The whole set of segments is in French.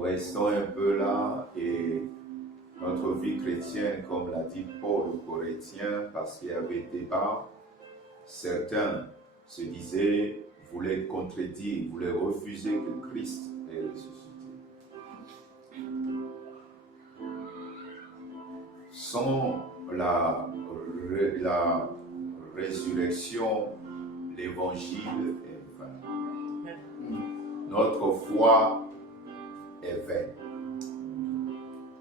Restons un peu là et notre vie chrétienne, comme l'a dit Paul aux Corinthiens, parce qu'il y avait débat, certains se disaient, voulaient contredire, voulaient refuser que Christ est ressuscité. Sans la résurrection, l'évangile est vain. Notre foi est vaine.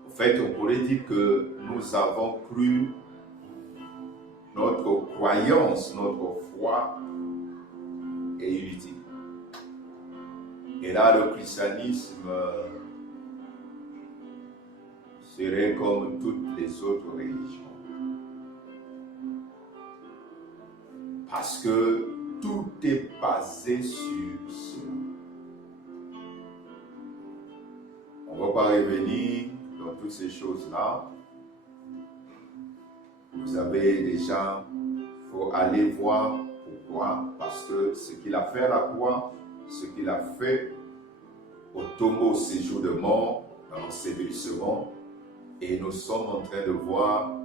En fait, on pourrait dire que nous avons cru, notre croyance, notre foi est inutile. Et là, le christianisme serait comme toutes les autres religions. Parce que tout est basé sur cela. On ne va pas revenir dans toutes ces choses-là. Vous avez déjà, il faut aller voir pourquoi. Parce que ce qu'il a fait à la croix, ce qu'il a fait au tombeau, au séjour de mort, dans l'ensevelissement, et nous sommes en train de voir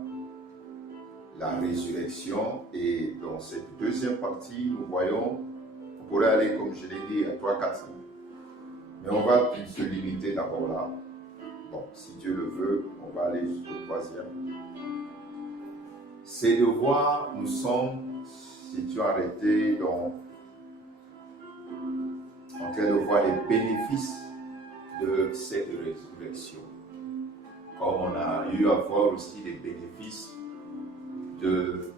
la résurrection. Et dans cette deuxième partie, nous voyons, on pourrait aller, comme je l'ai dit, à 3-4. Mais on va se limiter d'abord là. Bon, si Dieu le veut, on va aller jusqu'au 3e. C'est de voir, nous sommes, si tu as arrêté, en train de voir les bénéfices de cette résurrection. Comme on a eu à voir aussi les bénéfices de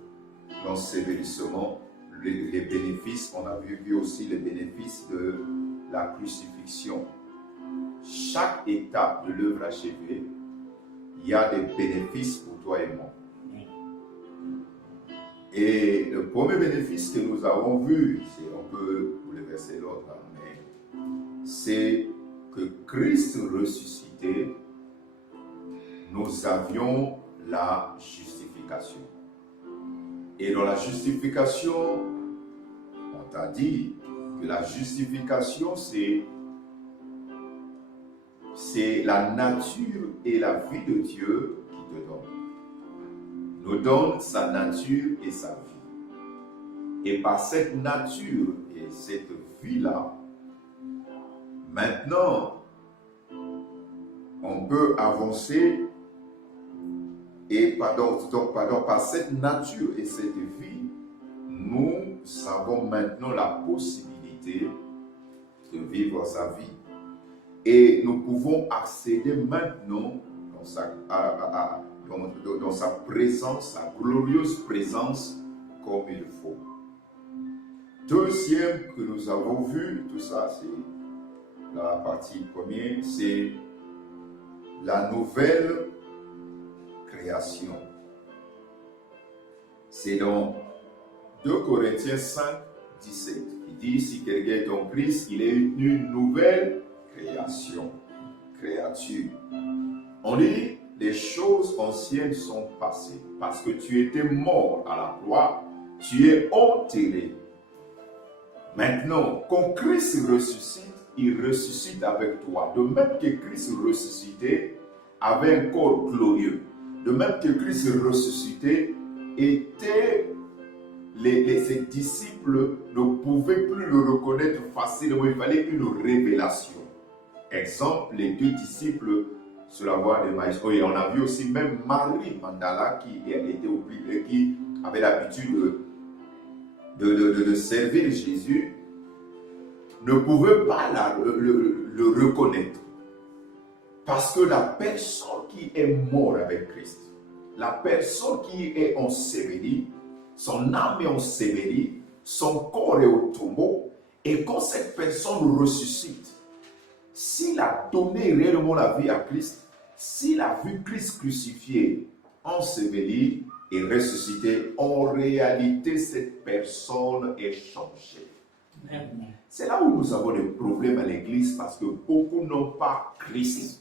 l'ensevelissement, les bénéfices, on a vu aussi les bénéfices de la crucifixion. Chaque étape de l'œuvre achevée, il y a des bénéfices pour toi et moi. Et le premier bénéfice que nous avons vu, on peut vous le verser l'autre, mais c'est que Christ ressuscité, nous avions la justification. Et dans la justification, on t'a dit que la justification, c'est la nature et la vie de Dieu qui te donne. Nous donne sa nature et sa vie. Et par cette nature et cette vie-là, maintenant, on peut avancer et par cette nature et cette vie, nous avons maintenant la possibilité de vivre sa vie. Et nous pouvons accéder maintenant dans sa présence, sa glorieuse présence, comme il faut. Deuxième que nous avons vu, tout ça c'est la partie première, c'est la nouvelle création. C'est dans 2 Corinthiens 5, 17. Il dit, si quelqu'un est en Christ, il est une nouvelle créature. On dit, les choses anciennes sont passées, parce que tu étais mort à la croix, tu es enterré. Maintenant, quand Christ ressuscite, il ressuscite avec toi. De même que Christ ressuscité avait un corps glorieux. De même que Christ ressuscité ses disciples ne pouvaient plus le reconnaître facilement. Il fallait une révélation. Exemple, les 2 disciples sur la voie de Maïs. Et on a vu aussi même Marie Mandala qui avait l'habitude de servir Jésus, ne pouvait pas le reconnaître. Parce que la personne qui est morte avec Christ, la personne qui est ensevelie, son âme est ensevelie, son corps est au tombeau, et quand cette personne ressuscite, s'il a donné réellement la vie à Christ, s'il a vu Christ crucifié, enseveli et ressuscité, en réalité, cette personne est changée. C'est là où nous avons des problèmes à l'église parce que beaucoup n'ont pas Christ.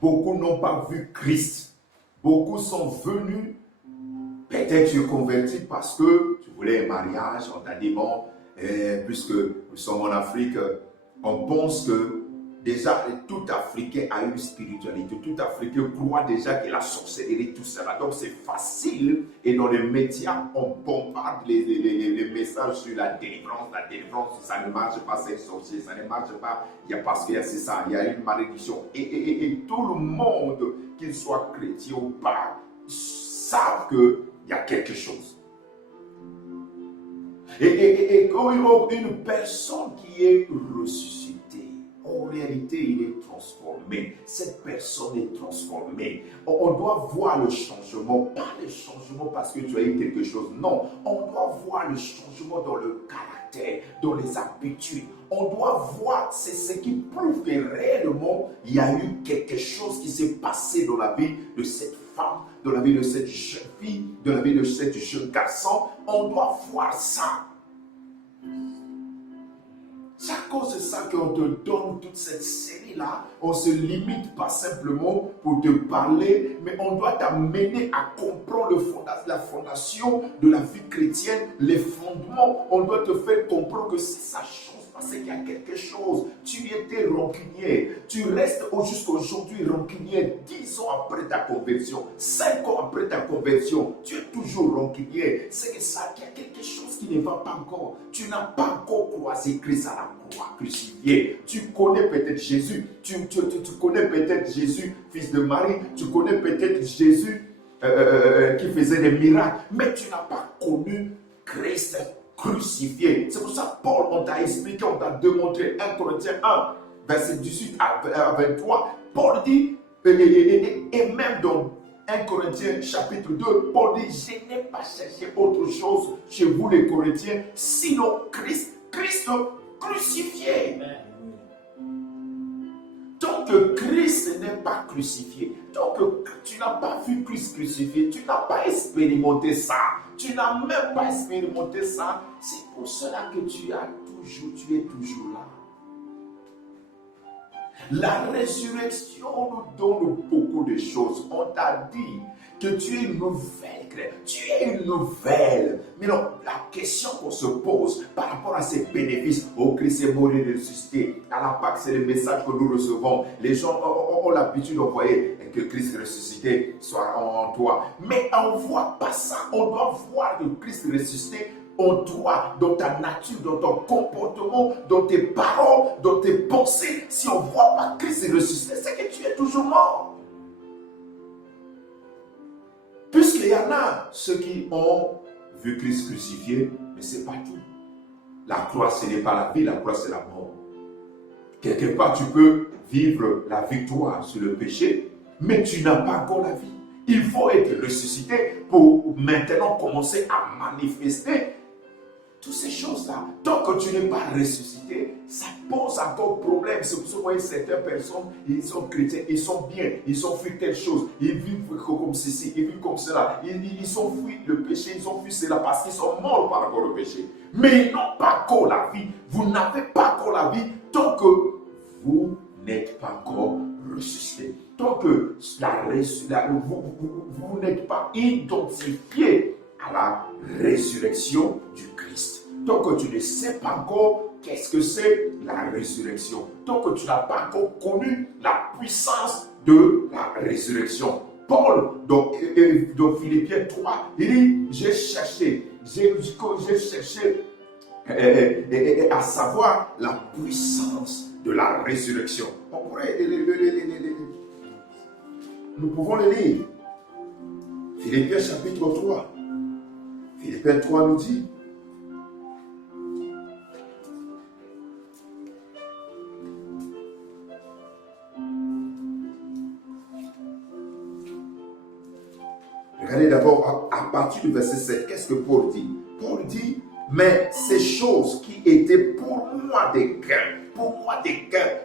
Beaucoup n'ont pas vu Christ. Beaucoup sont venus, peut-être tu es converti parce que tu voulais un mariage, on t'a dit bon, puisque nous sommes en Afrique, on pense que déjà tout Africain a une spiritualité, tout Africain croit déjà que la sorcellerie, tout cela. Donc c'est facile et dans les médias, on bombarde les messages sur la délivrance, ça ne marche pas, c'est sorcier, ça ne marche pas, il y a parce que c'est ça, il y a une malédiction. Et tout le monde, qu'il soit chrétien ou pas, savent qu'il y a quelque chose. Et quand une personne qui est ressuscitée, en réalité, il est transformé. Cette personne est transformée. On doit voir le changement, pas le changement parce que tu as eu quelque chose. Non, on doit voir le changement dans le caractère, dans les habitudes. On doit voir, c'est ce qui prouve que réellement, il y a eu quelque chose qui s'est passé dans la vie de cette femme, dans la vie de cette jeune fille, dans la vie de cette jeune garçon. On doit voir ça. C'est à cause de ça qu'on te donne toute cette série-là. On ne se limite pas simplement pour te parler, mais on doit t'amener à comprendre la fondation de la vie chrétienne, les fondements. On doit te faire comprendre que si ça change, parce qu'il y a quelque chose. Tu étais rancunier. Tu restes jusqu'à aujourd'hui rancunier 10 ans après ta conversion, 5 ans après ta conversion. Tu es toujours rancunier. C'est que ça, qu'il y a quelque chose qui ne va pas encore. Tu n'as pas encore croisé Christ à la croix crucifié. Tu connais peut-être Jésus. Tu connais peut-être Jésus, fils de Marie. Tu connais peut-être Jésus qui faisait des miracles. Mais tu n'as pas connu Christ crucifié. C'est pour ça Paul, on t'a expliqué, on t'a démontré 1 Corinthiens 1, verset 18 à 23. Paul dit, et même dans 1 Corinthiens chapitre 2, Paul dit, je n'ai pas cherché autre chose chez vous les Corinthiens, sinon Christ crucifié. Tant que Christ n'est pas crucifié, tant que tu n'as pas vu Christ crucifié, tu n'as pas expérimenté ça. Tu n'as même pas expérimenté ça. C'est pour cela que tu es toujours là. La résurrection nous donne beaucoup de choses. On t'a dit que tu es une nouvelle créature. Tu es une nouvelle. Mais non, la question qu'on se pose par rapport à ces bénéfices, oh Christ est mort et ressuscité. À la Pâque, c'est le message que nous recevons. Les gens ont l'habitude d'envoyer que Christ ressuscité soit en toi. Mais on ne voit pas ça. On doit voir le Christ ressuscité en toi, dans ta nature, dans ton comportement, dans tes paroles, dans tes pensées. Si on ne voit pas Christ ressuscité, c'est que tu es toujours mort. Puisqu'il y en a ceux qui ont vu Christ crucifié, mais ce n'est pas tout. La croix, ce n'est pas la vie, la croix, c'est la mort. Quelque part, tu peux vivre la victoire sur le péché, mais tu n'as pas encore la vie. Il faut être ressuscité pour maintenant commencer à manifester toutes ces choses-là. Tant que tu n'es pas ressuscité, ça pose encore problème. C'est pour ça que vous voyez certaines personnes, ils sont chrétiens, ils sont bien, ils ont fui telle chose, ils vivent comme ceci, ils vivent comme cela. Ils ont fui le péché, ils ont fui cela parce qu'ils sont morts par rapport au péché. Mais ils n'ont pas encore la vie. Vous n'avez pas encore la vie tant que vous n'êtes pas encore ressuscité. Tant que vous n'êtes pas identifié à la résurrection du Christ. Tant que tu ne sais pas encore qu'est-ce que c'est la résurrection. Tant que tu n'as pas encore connu la puissance de la résurrection. Paul, dans Philippiens 3, il dit, j'ai cherché à savoir la puissance de la résurrection. On pourrait, nous pouvons le lire. Philippiens chapitre 3. Philippiens 3 nous dit, regardez d'abord à partir du verset 7, qu'est-ce que Paul dit? Paul dit, mais ces choses qui étaient pour moi des gains,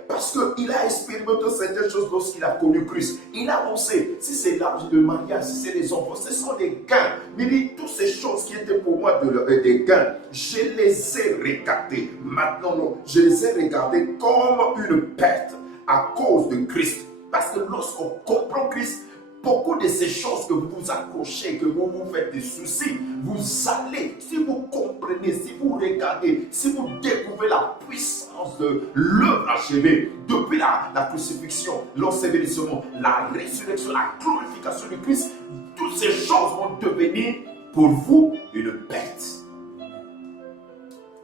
parce qu'il a expérimenté certaines choses lorsqu'il a connu Christ. Il a pensé, si c'est l'argent de mariage, si c'est les enfants, ce sont des gains. Mais il dit, toutes ces choses qui étaient pour moi des gains, je les ai regardées. Maintenant, non, je les ai regardées comme une perte à cause de Christ. Parce que lorsqu'on comprend Christ, beaucoup de ces choses que vous vous accrochez, que vous vous faites des soucis, vous allez, si vous comprenez, si vous regardez, si vous découvrez la puissance de l'œuvre achevée, depuis la crucifixion, l'ensevelissement, la résurrection, la glorification du Christ, toutes ces choses vont devenir pour vous une perte.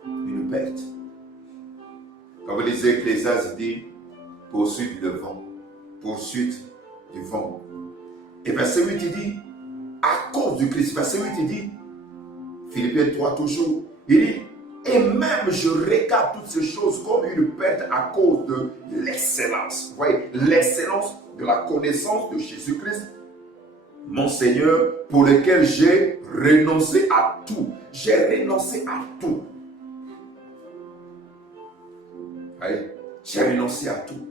Une perte. Quand vous lisez Ecclésiaste, il dit poursuite du vent. Poursuite du vent. Et verset 8, il dit à cause du Christ. Verset 8, il dit Philippiens 3 toujours. Il dit et même je regarde toutes ces choses comme une perte à cause de l'excellence. Vous voyez, l'excellence de la connaissance de Jésus-Christ, mon Seigneur, pour lequel j'ai renoncé à tout. J'ai renoncé à tout. Oui, j'ai renoncé à tout.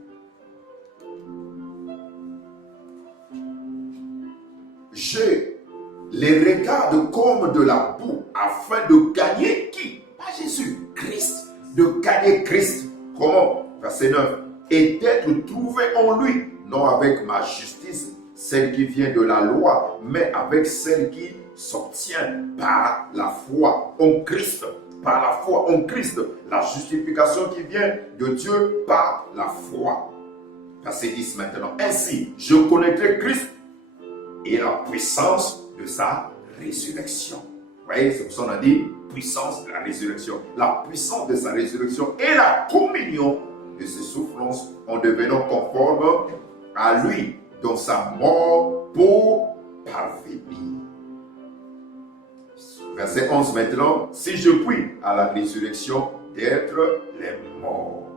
Je les regarde comme de la boue afin de gagner qui? Pas Jésus, Christ. De gagner Christ. Comment? Verset 9. Et d'être trouvé en lui, non avec ma justice, celle qui vient de la loi, mais avec celle qui s'obtient par la foi en Christ. Par la foi en Christ, la justification qui vient de Dieu par la foi. Verset 10 maintenant. Ainsi, je connaîtrai Christ et la puissance de sa résurrection. Vous voyez, c'est pour ça qu'on a dit puissance de la résurrection. La puissance de sa résurrection et la communion de ses souffrances en devenant conforme à lui dans sa mort pour parvenir. Verset 11 maintenant. Si je puis à la résurrection d'être les morts.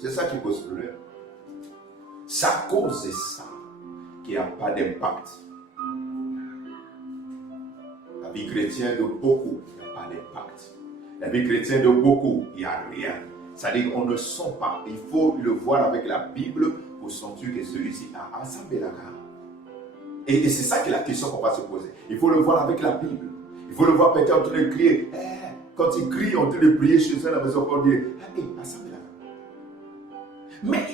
C'est ça qui pose problème. C'est à cause de ça qu'il n'y a pas d'impact. La vie chrétienne de beaucoup, il n'y a pas d'impact. La vie chrétienne de beaucoup, il n'y a rien. C'est-à-dire qu'on ne sent pas. Il faut le voir avec la Bible pour sentir que celui-ci a assemblé la carte. Et c'est ça qui est la question qu'on va se poser. Il faut le voir avec la Bible. Il faut le voir peut-être en train de crier. Quand il crie en train de prier chez eux à la maison, on dit assemblé la carte. Mais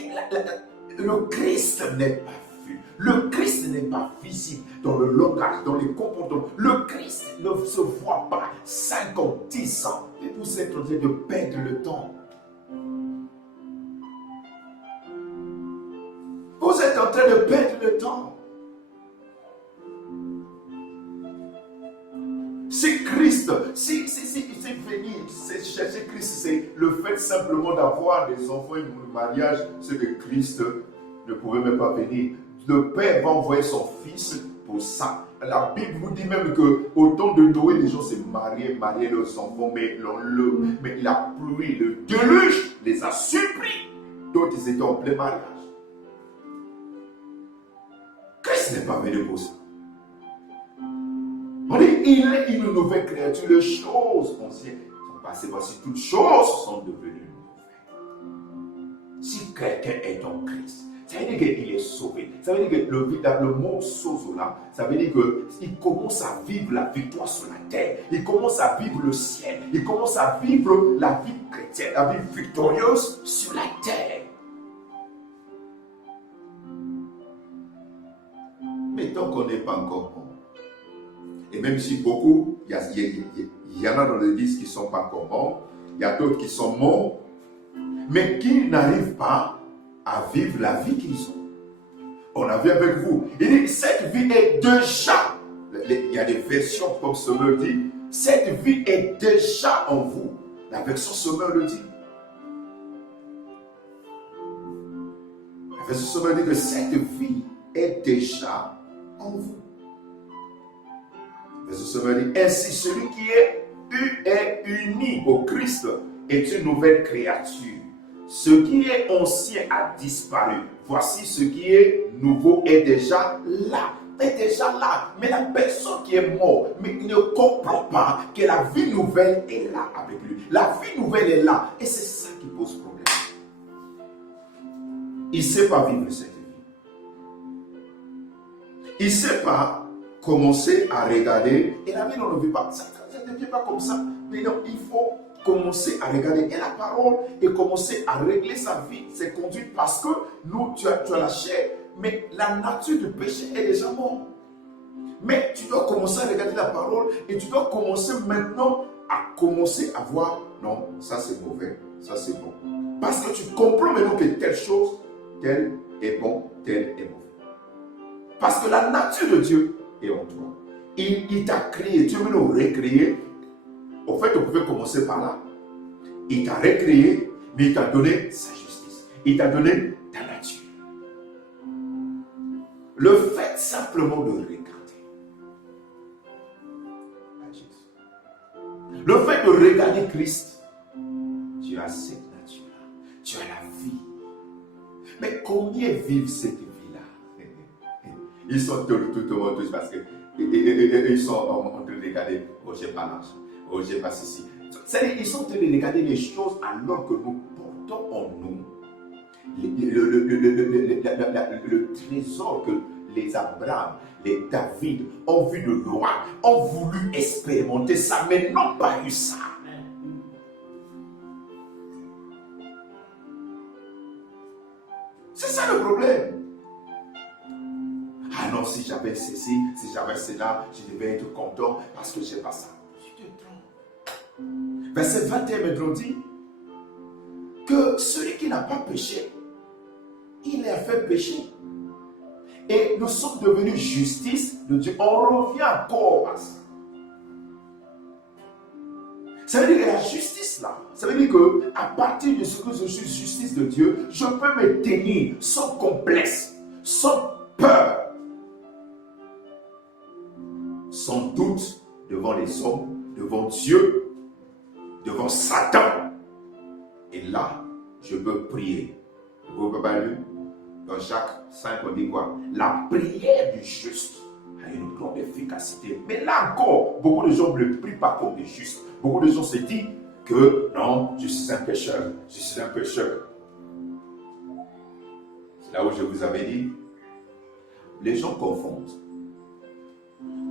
le Christ n'est pas vu. Le Christ n'est pas visible dans le langage, dans les comportements. Le Christ ne se voit pas 5 ans, 10 ans. Et vous êtes en train de perdre le temps. Vous êtes en train de perdre le temps. Si Christ, si venir, c'est chercher Christ, c'est le fait simplement d'avoir des enfants et un mariage, c'est que Christ ne pouvait même pas venir. Le Père va envoyer son Fils pour ça. La Bible vous dit même que au temps de Noé, les gens se mariaient leurs enfants, mais la pluie, le déluge les a surpris. D'autres, ils étaient en plein mariage. Christ n'est pas venu pour ça. On dit, il est une nouvelle créature. Les choses anciennes sont passées. Voici, toutes choses sont devenues nouvelles. Si quelqu'un est en Christ, ça veut dire qu'il est sauvé. Ça veut dire que le mot sozo là, ça veut dire qu'il commence à vivre la victoire sur la terre. Il commence à vivre le ciel. Il commence à vivre la vie chrétienne, la vie victorieuse sur la terre. Mais tant qu'on n'est pas encore mort, et même si beaucoup, il y en a dans l'église qui ne sont pas encore morts, il y a d'autres qui sont morts, mais qui n'arrivent pas à vivre la vie qu'ils ont. On a vu avec vous. Il dit, cette vie est déjà, il y a des versions comme Semeur dit, cette vie est déjà en vous. La version Semeur le dit. La version Semeur dit que cette vie est déjà en vous. Ainsi, celui qui est uni au Christ est une nouvelle créature. Ce qui est ancien a disparu. Voici ce qui est nouveau est déjà là. Est déjà là. Mais la personne qui est morte, mais il ne comprend pas que la vie nouvelle est là avec lui. La vie nouvelle est là. Et c'est ça qui pose problème. Il ne sait pas vivre cette vie. Il ne sait pas commencer à regarder. Et la vie, on ne vit pas. Ça ne vient pas comme ça. Mais donc, il faut commencer à regarder. Et la parole et commencer à régler sa vie, ses conduites, parce que nous, tu as la chair, mais la nature du péché est déjà morte. Mais tu dois commencer à regarder la parole et tu dois commencer maintenant à commencer à voir, non, ça c'est mauvais, ça c'est bon. Parce que tu comprends maintenant que telle chose, tel est bon, tel est mauvais. Parce que la nature de Dieu est en toi. Il t'a créé, Dieu veut nous recréer. En fait, on pouvait commencer par là. Il t'a recréé, mais il t'a donné sa justice. Il t'a donné ta nature. Le fait simplement de regarder. Le fait de regarder Christ, tu as cette nature-là. Tu as la vie. Mais combien vivent cette vie-là? Ils sont tout le monde tous parce que ils sont en train de regarder, oh j'ai pas l'argent, oh j'ai pas ceci. C'est-à-dire, ils sont en train de regarder les choses alors que nous portons en nous le trésor que les Abraham, les David ont vu de loin, ont voulu expérimenter ça, mais n'ont pas eu ça. C'est ça le problème. Ah non, si j'avais ceci, si j'avais cela, je devais être content parce que j'ai pas ça. Tu te trompes. Verset 21 maintenant dit que celui qui n'a pas péché, il a fait pécher. Et nous sommes devenus justice de Dieu. On revient encore à ça. Ça veut dire que la justice là, ça veut dire que à partir de ce que je suis justice de Dieu, je peux me tenir sans complexe, sans peur, sans doute devant les hommes, devant Dieu, devant Satan. Et là, je peux prier. Vous pouvez pas lire? Dans Jacques 5, on dit quoi? La prière du juste a une grande efficacité. Mais là encore, beaucoup de gens ne prient pas comme des justes. Beaucoup de gens se disent que non, je suis un pécheur. Je suis un pécheur. C'est là où je vous avais dit. Les gens confondent.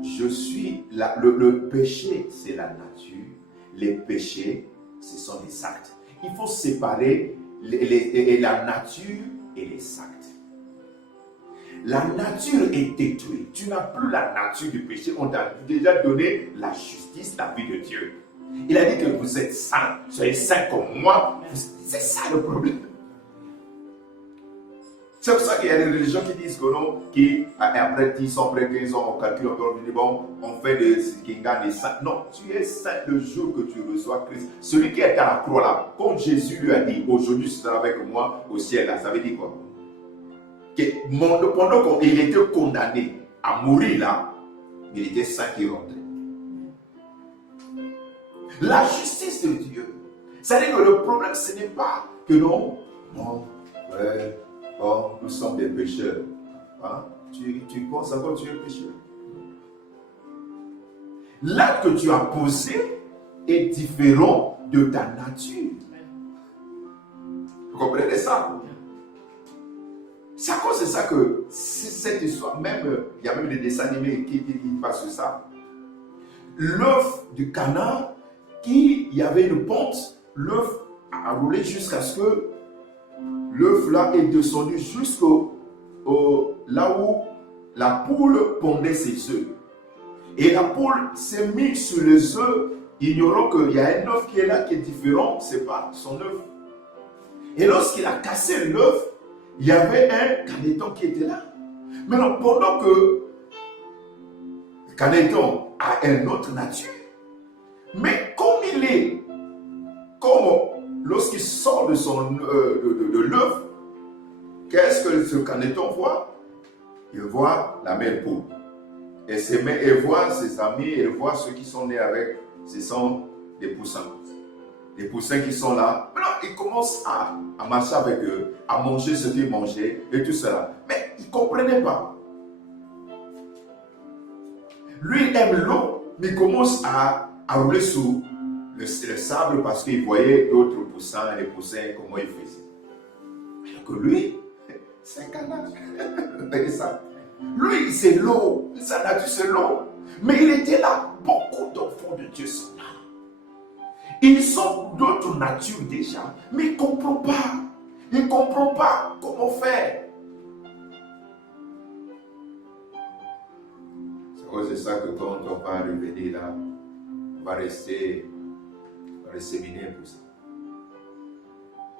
Je suis le péché, c'est la nature. Les péchés, ce sont les actes. Il faut séparer la nature et les actes. La nature est détruite. Tu n'as plus la nature du péché. On t'a déjà donné la justice, la vie de Dieu. Il a dit que vous êtes saints. Soyez saints comme moi. C'est ça le problème. C'est pour ça qu'il y a des religions qui disent que non, qui après 10 ans, après 15 ans, on calcule encore, on dit bon, on fait des Kinga des saints. Non, tu es saint le jour que tu reçois Christ. Celui qui est à la croix là, comme Jésus lui a dit, aujourd'hui tu seras avec moi au ciel là, ça veut dire quoi? Que pendant qu'il était condamné à mourir là, il était saint qui rentrait. La justice de Dieu, c'est-à-dire que le problème ce n'est pas que non, ouais. Oh, nous sommes des pécheurs. Hein? Tu penses encore que tu es pécheur. L'acte que tu as posé est différent de ta nature. Vous comprenez ça? C'est à cause de ça que cette histoire, même, il y a même des dessins animés qui passent sur ça. L'œuf du canard, il y avait une pente, l'œuf a roulé jusqu'à ce que l'œuf là est descendu jusqu'au là où la poule pondait ses œufs. Et la poule s'est mise sur les œufs, ignorant qu'il y a un œuf qui est là, qui est différent, c'est pas son œuf. Et lorsqu'il a cassé l'œuf, il y avait un caneton qui était là. Maintenant, pendant que le caneton a une autre nature, mais comme il est, comme lorsqu'il sort de l'œuf, qu'est-ce que ce caneton voit? Il voit la mère poule. Et elle voit ses amis, elle voit ceux qui sont nés avec, ce sont des poussins. Des poussins qui sont là. Maintenant, il commence à marcher avec eux, à manger ce qu'ils mangeaient et tout cela. Mais il ne comprenait pas. Lui, il aime l'eau, mais il commence à rouler sous le sable parce qu'il voyait d'autres poussins, les poussins, comment ils faisaient. Alors que lui, c'est un canard. Regardez ça. Lui, c'est l'eau. Sa nature, c'est l'eau. Mais il était là. Beaucoup d'enfants de Dieu sont là. Ils ont d'autres natures déjà, mais ils ne comprennent pas. Ils ne comprennent pas comment faire. C'est ça que quand on va revenir là, on va rester mineur pour ça.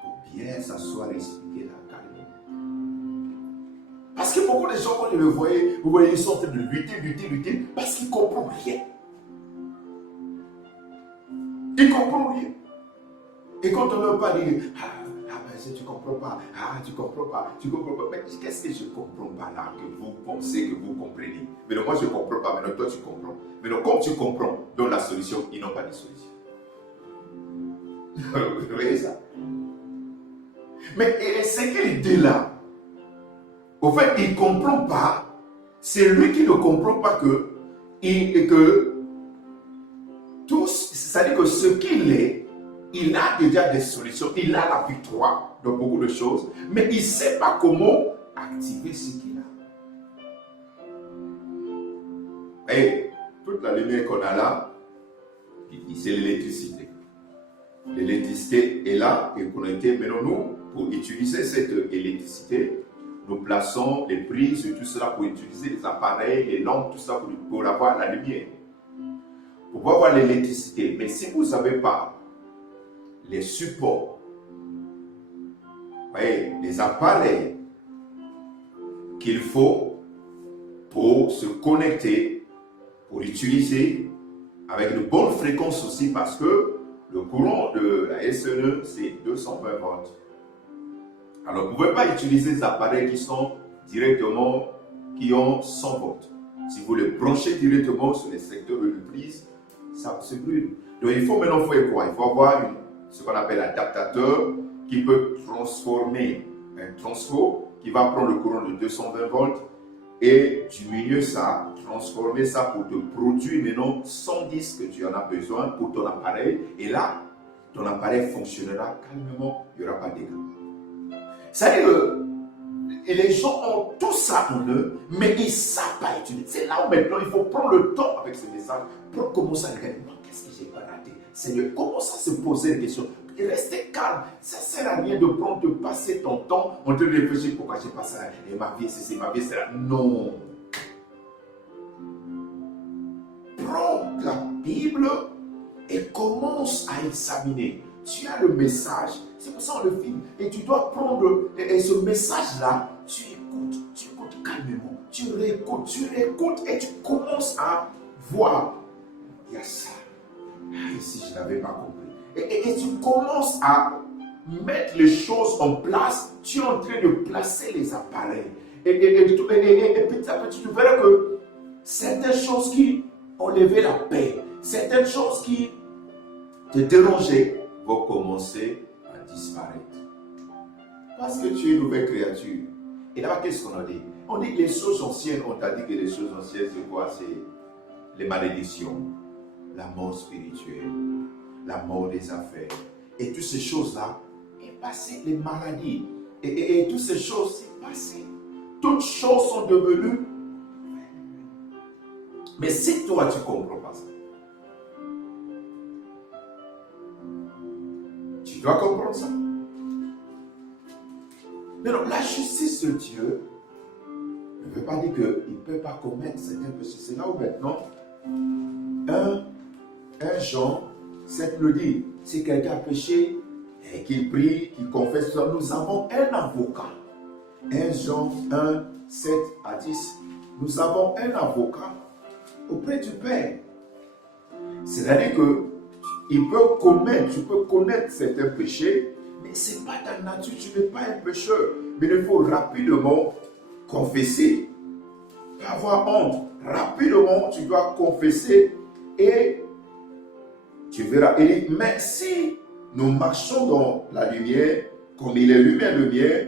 Pour bien s'asseoir et expliquer là, carrément. Parce que beaucoup de gens, quand vous le voyez, vous voyez, ils sont en train de lutter, parce qu'ils ne comprennent rien. Ils ne comprennent rien. Et quand on ne veut pas dire, mais tu ne comprends pas, tu ne comprends pas, mais qu'est-ce que je ne comprends pas là, que vous pensez que vous comprenez? Mais non, moi je ne comprends pas, mais non, toi tu comprends. Mais non, comme tu comprends, dans la solution, ils n'ont pas de solution. Vous voyez ça? Mais ce qu'il dit là, au fait, il ne comprend pas, c'est lui qui ne comprend pas que tous, c'est-à-dire que ce qu'il est, il a déjà des solutions, il a la victoire dans beaucoup de choses, mais il ne sait pas comment activer ce qu'il a. Et toute la lumière qu'on a là, c'est l'électricité. L'électricité est là et connectée. Maintenant, nous, pour utiliser cette électricité, nous plaçons les prises et tout cela pour utiliser les appareils, les lampes, tout ça pour avoir la lumière. Pour pouvoir avoir l'électricité. Mais si vous n'avez pas les supports, voyez, les appareils qu'il faut pour se connecter, pour utiliser avec de bonnes fréquences aussi, parce que le courant de la SNE, c'est 220 volts. Alors, vous ne pouvez pas utiliser des appareils qui sont directement, qui ont 100 volts. Si vous les branchez directement sur les secteurs de prise, ça se brûle. Donc, il faut maintenant faire quoi? Il faut avoir ce qu'on appelle un adaptateur qui peut transformer un transfo qui va prendre le courant de 220 volts et diminuer ça, transformer ça pour te produire maintenant 110 que tu en as besoin pour ton appareil. Et là, ton appareil fonctionnera calmement, il n'y aura pas de dégâts. C'est-à-dire que les gens ont tout ça en eux, mais ils ne savent pas utiliser. C'est là où maintenant il faut prendre le temps avec ce message pour commencer à regarder. Qu'est-ce que j'ai pas raté? Seigneur, commence à se poser des questions. Et restez calme. Ça ne sert à rien de prendre, de passer ton temps en train de réfléchir pourquoi j'ai pas ça. Et ma vie, c'est ma vie, c'est là. Non. Prends la Bible et commence à examiner. Tu as le message, c'est pour ça on le filme. Et tu dois prendre ce message-là, tu écoutes calmement, tu réécoutes et tu commences à voir. Il y a ça. Ici, je n'avais pas compris. Et tu commences à mettre les choses en place. Tu es en train de placer les appareils. Et petit à petit, tu verras que certaines choses qui enlevaient la paix, certaines choses qui te dérangeaient, vont commencer à disparaître. Parce que tu es une nouvelle créature. Et là, qu'est-ce qu'on a dit? On dit que les choses anciennes, on t'a dit que les choses anciennes, c'est quoi? C'est les malédictions, la mort spirituelle, la mort des affaires. Et toutes ces choses-là, est passé, les maladies. Et toutes ces choses, c'est passé. Toutes choses sont devenues. Mais si toi, tu ne comprends pas ça, tu dois comprendre ça. Mais non, la justice de Dieu ne veut pas dire qu'il ne peut pas commettre certains péchés. C'est là où maintenant, un Jean 7 le dit. Si quelqu'un a péché et qu'il prie, qu'il confesse, nous avons un avocat. 1 Jean 1, 7 à 10. Nous avons un avocat auprès du Père. C'est-à-dire que tu peux connaître certains péchés, mais ce n'est pas ta nature, tu n'es pas un pécheur. Mais il faut rapidement confesser. Pas avoir honte. Rapidement, tu dois confesser et tu verras. Et mais si nous marchons dans la lumière, comme il est lui-même lumière,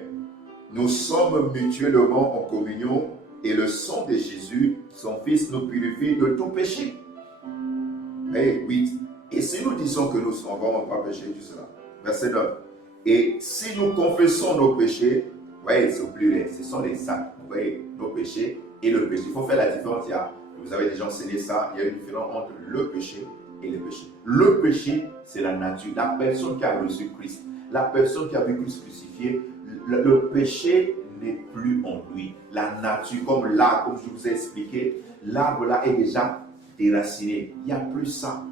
nous sommes mutuellement en communion et le sang de Jésus, son Fils, nous purifie de tout péché. Mais 8. Et si nous disons que nous ne sommes vraiment pas péchés, tout cela. Verset 9. Et si nous confessons nos péchés, voyez, c'est au pluriel, ce sont les actes, vous voyez, nos péchés et le péché. Il faut faire la différence. Vous avez déjà enseigné ça, il y a une différence entre le péché et le péché. Le péché, c'est la nature. La personne qui a reçu Christ, la personne qui a vu Christ crucifié, le péché n'est plus en lui. La nature, comme l'arbre, comme je vous ai expliqué, l'arbre là est déjà déraciné. Il n'y a plus ça.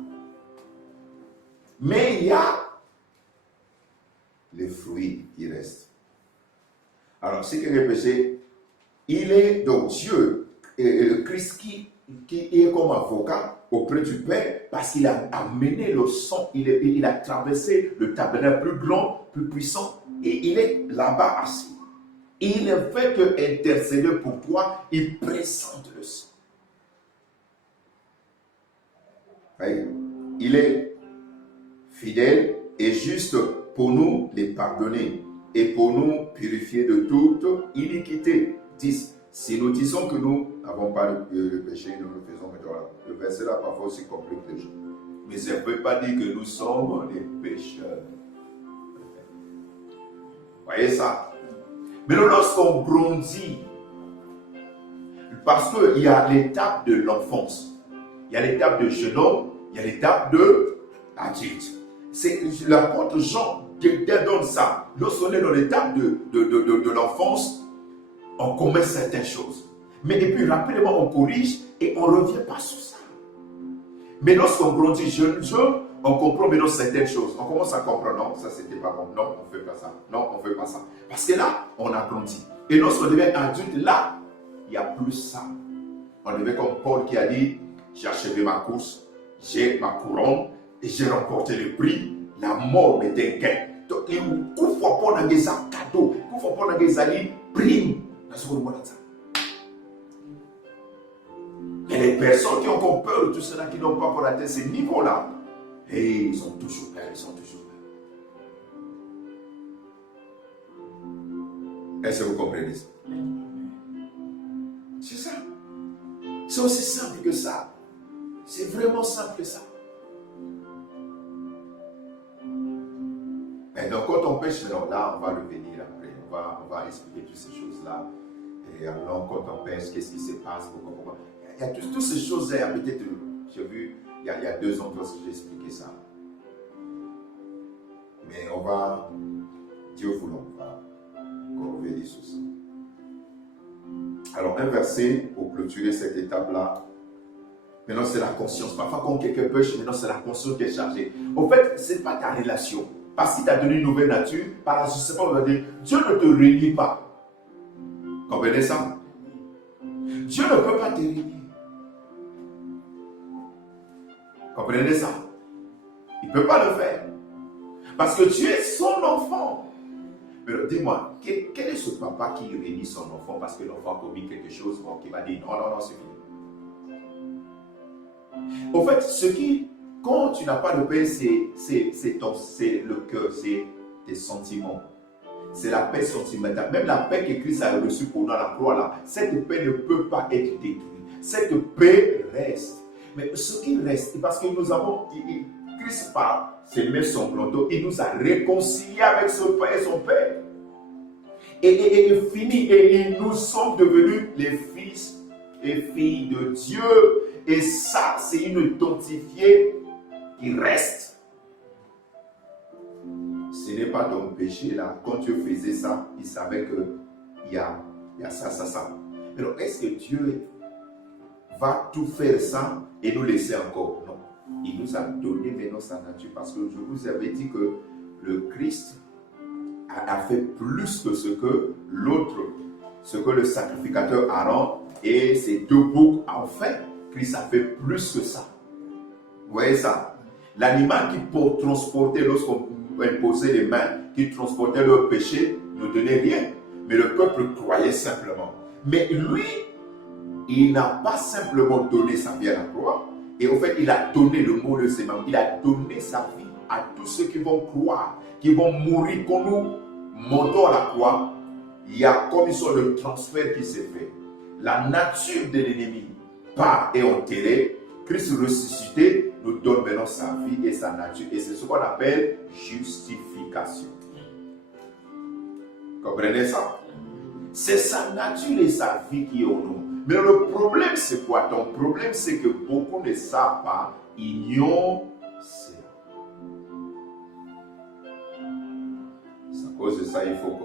Mais il y a les fruits qui restent. Alors, ce qui est le péché, il est donc Dieu, et le Christ qui est comme avocat auprès du Père, parce qu'il a amené le sang, il a traversé le tabernacle plus grand, plus puissant, et il est là-bas assis. Il ne fait que intercéder pour toi, il présente le sang. Il est fidèle et juste pour nous les pardonner et pour nous purifier de toute iniquité. 10. Si nous disons que nous n'avons pas le péché, nous le faisons maintenant. Le verset là parfois aussi complique les gens. Mais ça ne veut pas dire que nous sommes des pécheurs. Voyez ça? Mais lorsqu'on grandit, parce qu'il y a l'étape de l'enfance, il y a l'étape de jeune homme, il y a l'étape de l'adulte. C'est l'apôtre Jean qui donne ça. Lorsqu'on est dans l'étape de l'enfance, on commet certaines choses. Mais et puis rapidement on corrige et on ne revient pas sur ça. Mais lorsqu'on grandit jeune, on comprend maintenant certaines choses. On commence à comprendre, non, ça c'était pas bon, non, on ne fait pas ça, non, on ne fait pas ça. Parce que là, on a grandi. Et lorsqu'on devient adulte, là, il n'y a plus ça. On devient comme Paul qui a dit, j'ai achevé ma course, j'ai ma couronne, et j'ai remporté le prix, la mort m'était gain. Donc, il faut pas dans des cadeaux, il faut pas dans des primes. Et les personnes qui ont encore peur de tout cela, qui n'ont pas pour atteindre ces niveaux-là, et ils ont toujours peur, ils ont toujours peur. Est-ce que vous comprenez ça? C'est ça. C'est aussi simple que ça. C'est vraiment simple que ça. Et donc quand on pêche, maintenant, là, on va revenir après. On va expliquer toutes ces choses-là. Et alors, quand on pêche, qu'est-ce qui se passe? Pourquoi? Il y a toutes ces choses-là. Peut-être, j'ai vu, il y a 2 ans, lorsque j'ai expliqué ça. Mais on va, Dieu voulant, on va revenir sur ça. Alors, un verset pour clôturer cette étape-là. Maintenant, c'est la conscience. Parfois, quand quelqu'un pêche, maintenant, c'est la conscience qui est chargée. En fait, ce n'est pas ta relation. Parce qu'il t'a donné une nouvelle nature, par la suite, on va dire, Dieu ne te réunit pas. Comprenez ça? Dieu ne peut pas te réunir. Comprenez ça? Il ne peut pas le faire. Parce que tu es son enfant. Mais dis-moi, quel est ce papa qui réunit son enfant parce que l'enfant a commis quelque chose, bon, qui va dire non, non, non, c'est fini. En fait, quand tu n'as pas de paix, c'est le cœur, c'est tes sentiments. C'est la paix sentimentale. Même la paix que Christ a reçue pour nous à la croix, là, cette paix ne peut pas être détruite. Cette paix reste. Mais ce qui reste, parce que nous avons, Christ par ses mains sanglantes, il nous a réconciliés avec son Père. Et il finit, et nous sommes devenus les fils et filles de Dieu. Et ça, c'est une identifiée qui reste. Ce n'est pas ton péché là. Quand Dieu faisait ça, il savait qu'il y a ça, ça, ça. Alors, est-ce que Dieu va tout faire ça et nous laisser encore? Non. Il nous a donné maintenant sa nature parce que je vous avais dit que le Christ a fait plus que ce que l'autre, ce que le sacrificateur Aaron et ses 2 boucs ont fait. Christ a fait plus que ça. Vous voyez ça? L'animal qui transportait lorsqu'on imposait les mains, qui transportait leur péché, ne donnait rien. Mais le peuple croyait simplement. Mais lui, il n'a pas simplement donné sa vie à la croix. Et au fait, il a donné le mot de ses mains. Il a donné sa vie à tous ceux qui vont croire, qui vont mourir. Quand nous montons à la croix, il y a comme une sorte de transfert qui s'est fait. La nature de l'ennemi part et enterrée. Christ ressuscité nous donne maintenant sa vie et sa nature. Et c'est ce qu'on appelle justification. Comprenez ça? C'est sa nature et sa vie qui est en nous. Mais le problème, c'est quoi? Ton problème, c'est que beaucoup ne savent pas ignore cela. C'est à cause de ça, il faut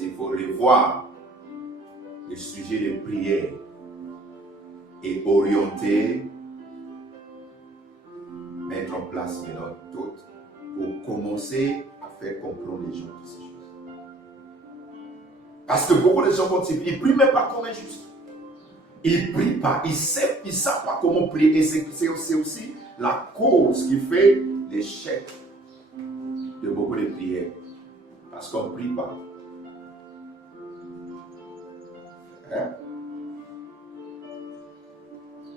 il faut revoir le sujet de prière et orienter, mettre en place maintenant d'autres pour commencer à faire comprendre les gens de ces choses. Parce que beaucoup de gens, quand ils prient même pas comme un juste. Ils ne prient pas, ils ne savent pas comment prier. Et c'est aussi la cause qui fait l'échec de beaucoup de prières. Parce qu'on ne prie pas. Hein?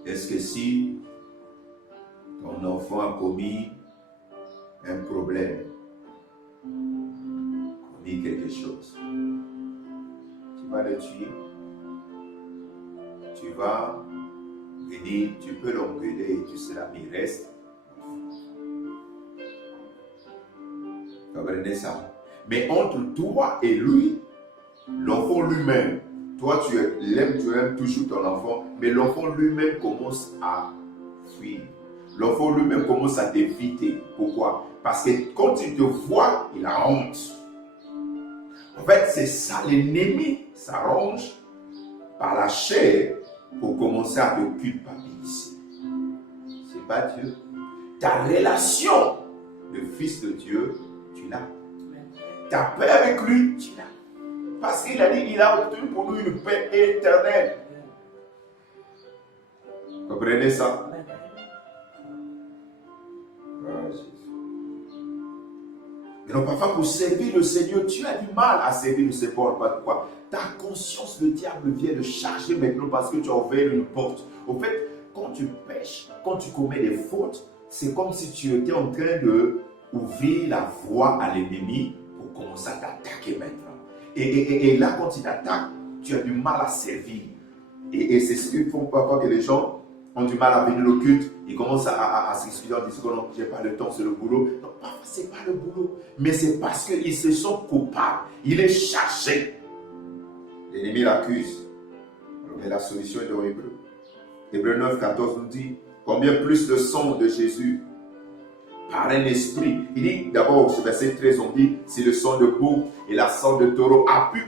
Est-ce que si ton enfant a commis un problème, commis quelque chose, tu vas le tuer? Tu vas venir, tu peux l'engueuler et tu seras, il reste. Vous comprenez ça? Mais entre toi et lui, l'enfant lui-même, toi tu aimes toujours ton enfant, mais l'enfant lui-même commence à fuir. L'enfant lui-même commence à t'éviter. Pourquoi? Parce que quand il te voit, il a honte. En fait, c'est ça, l'ennemi s'arrange par la chair pour commencer à te culpabiliser. C'est pas Dieu. Ta relation de fils de Dieu, tu l'as. Ta paix avec lui, tu l'as. Parce qu'il a dit, il a obtenu pour nous une paix éternelle. Vous comprenez ça? Mais non, parfois pour servir le Seigneur, tu as du mal à servir le Seigneur. Pourquoi? Ta conscience, le diable vient de charger maintenant parce que tu as ouvert une porte. Au fait, quand tu pêches, quand tu commets des fautes, c'est comme si tu étais en train de ouvrir la voie à l'ennemi pour commencer à t'attaquer maintenant. Et là, quand il t'attaque, tu as du mal à servir. Et c'est ce qu'ils font parfois que les gens ont du mal à venir au culte. Ils commencent à s'excuser en disant que non, je n'ai pas le temps, c'est le boulot. Non, parfois, ce n'est pas le boulot. Mais c'est parce qu'ils se sont coupables. Il est chargé. L'ennemi l'accuse. Mais la solution est dans Hébreu. Hébreu 9, 14 nous dit combien plus le sang de Jésus par un esprit. Il dit d'abord, ce verset 13, on dit si le sang de bouc et la sang de taureau a pu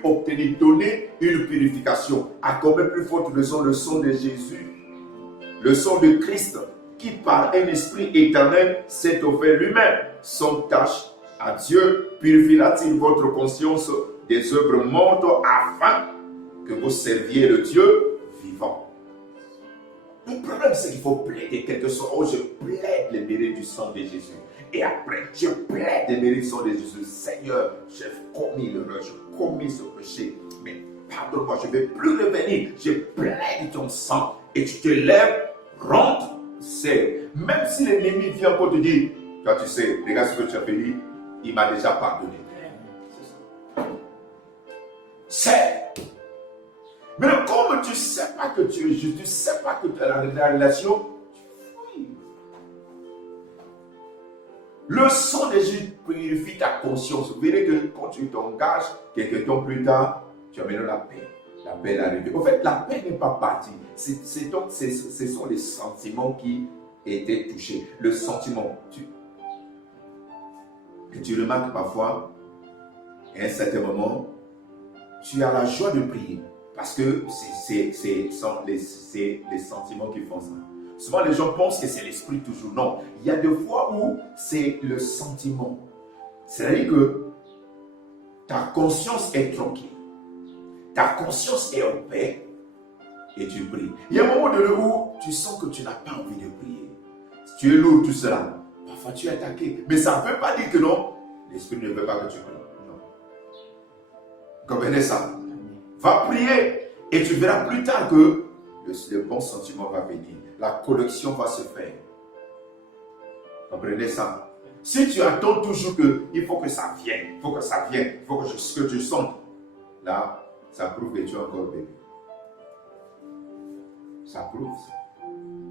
donner une purification, à combien plus forte le sang de Jésus, le sang de Christ, qui par un esprit éternel s'est offert lui-même sans tâche à Dieu, purifiera-t-il votre conscience des œuvres mortes afin que vous serviez le Dieu vivant. Le problème, c'est qu'il faut plaider quelque chose. Oh, je plaide les mérites du sang de Jésus. Et après, je plaide les mérites du sang de Jésus. Seigneur, j'ai commis l'erreur, j'ai commis ce péché. Mais pardonne-moi, je ne vais plus revenir. Je plaide ton sang. Et tu te lèves, rentre, c'est. Même si l'ennemi vient encore te dire, toi tu sais, regarde ce que tu as fait, il m'a déjà pardonné. C'est ça. C'est. Mais comme tu ne sais pas que tu es juste, tu ne sais pas que tu as la relation, tu fuis. Le sang de Jésus purifie ta conscience. Vous verrez que quand tu t'engages, quelques temps plus tard, tu as maintenant la paix. La paix est arrivée. En fait, la paix n'est pas partie. Ce sont les sentiments qui étaient touchés. Le sentiment. Et tu remarques parfois, à un certain moment, tu as la joie de prier. Parce que c'est les sentiments qui font ça. Souvent, les gens pensent que c'est l'esprit toujours. Non, il y a des fois où c'est le sentiment. C'est-à-dire que ta conscience est tranquille. Ta conscience est en paix et tu pries. Il y a un moment donné où tu sens que tu n'as pas envie de prier. Tu es lourd, tout cela. Parfois, tu es attaqué. Mais ça ne veut pas dire que non, l'esprit ne veut pas que tu pries. Non. Vous comprenez ça? Va prier et tu verras plus tard que le bon sentiment va venir. La connexion va se faire. Comprenez ça? Si tu attends toujours qu'il faut que ça vienne, il faut que ça vienne, il faut que tu sentes, là, ça prouve que tu es encore bébé. Ça prouve ça.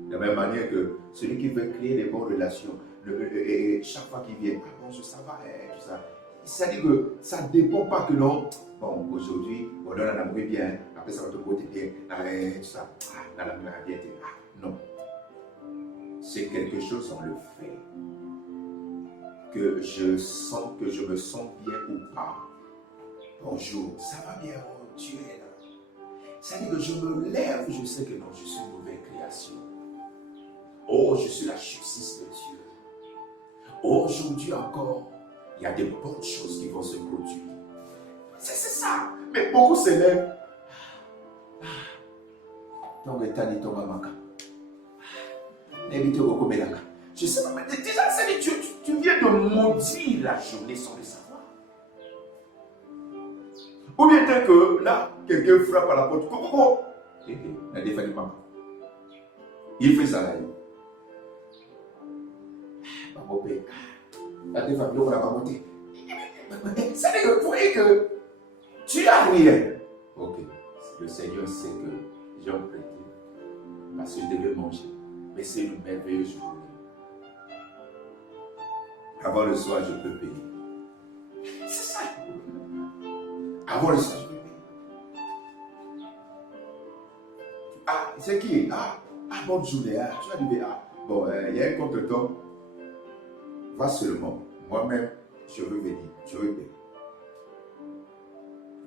De la même manière que celui qui veut créer des bonnes relations, et chaque fois qu'il vient, ah bonjour, ça va, tout ça. C'est-à-dire que ça ne dépend pas que non. Bon, aujourd'hui, on donne un amour bien, après ça va te côté bien, tout ça. Ah, dans la main bien, non. c'est quelque chose, on le fait. Que je sens que je me sens bien ou pas. Bonjour, ça va bien, oh, tu es là. Ça dit que je me lève, je sais que non, je suis une nouvelle création. Oh, je suis la justice de Dieu. Aujourd'hui encore, il y a des bonnes choses qui vont se produire. C'est ça. Mais beaucoup se lèvent. Donc, je sais pas, mais déjà, tu viens de maudire la journée sans le savoir. Ou bien dès que là, quelqu'un frappe à la porte, il fait ça là. Ça veut dire que vous voyez que tu as rien. Ok, le Seigneur sait que j'ai prêté parce que je devais manger. Mais c'est une merveilleuse journée. Avant le soir, je peux payer. C'est ça. Avant le soir, je peux payer. Ah, c'est qui? Bonne journée. Tu vas dire, bon, il y a un contre-temps. Va seulement. Moi-même, je veux venir. Je veux payer.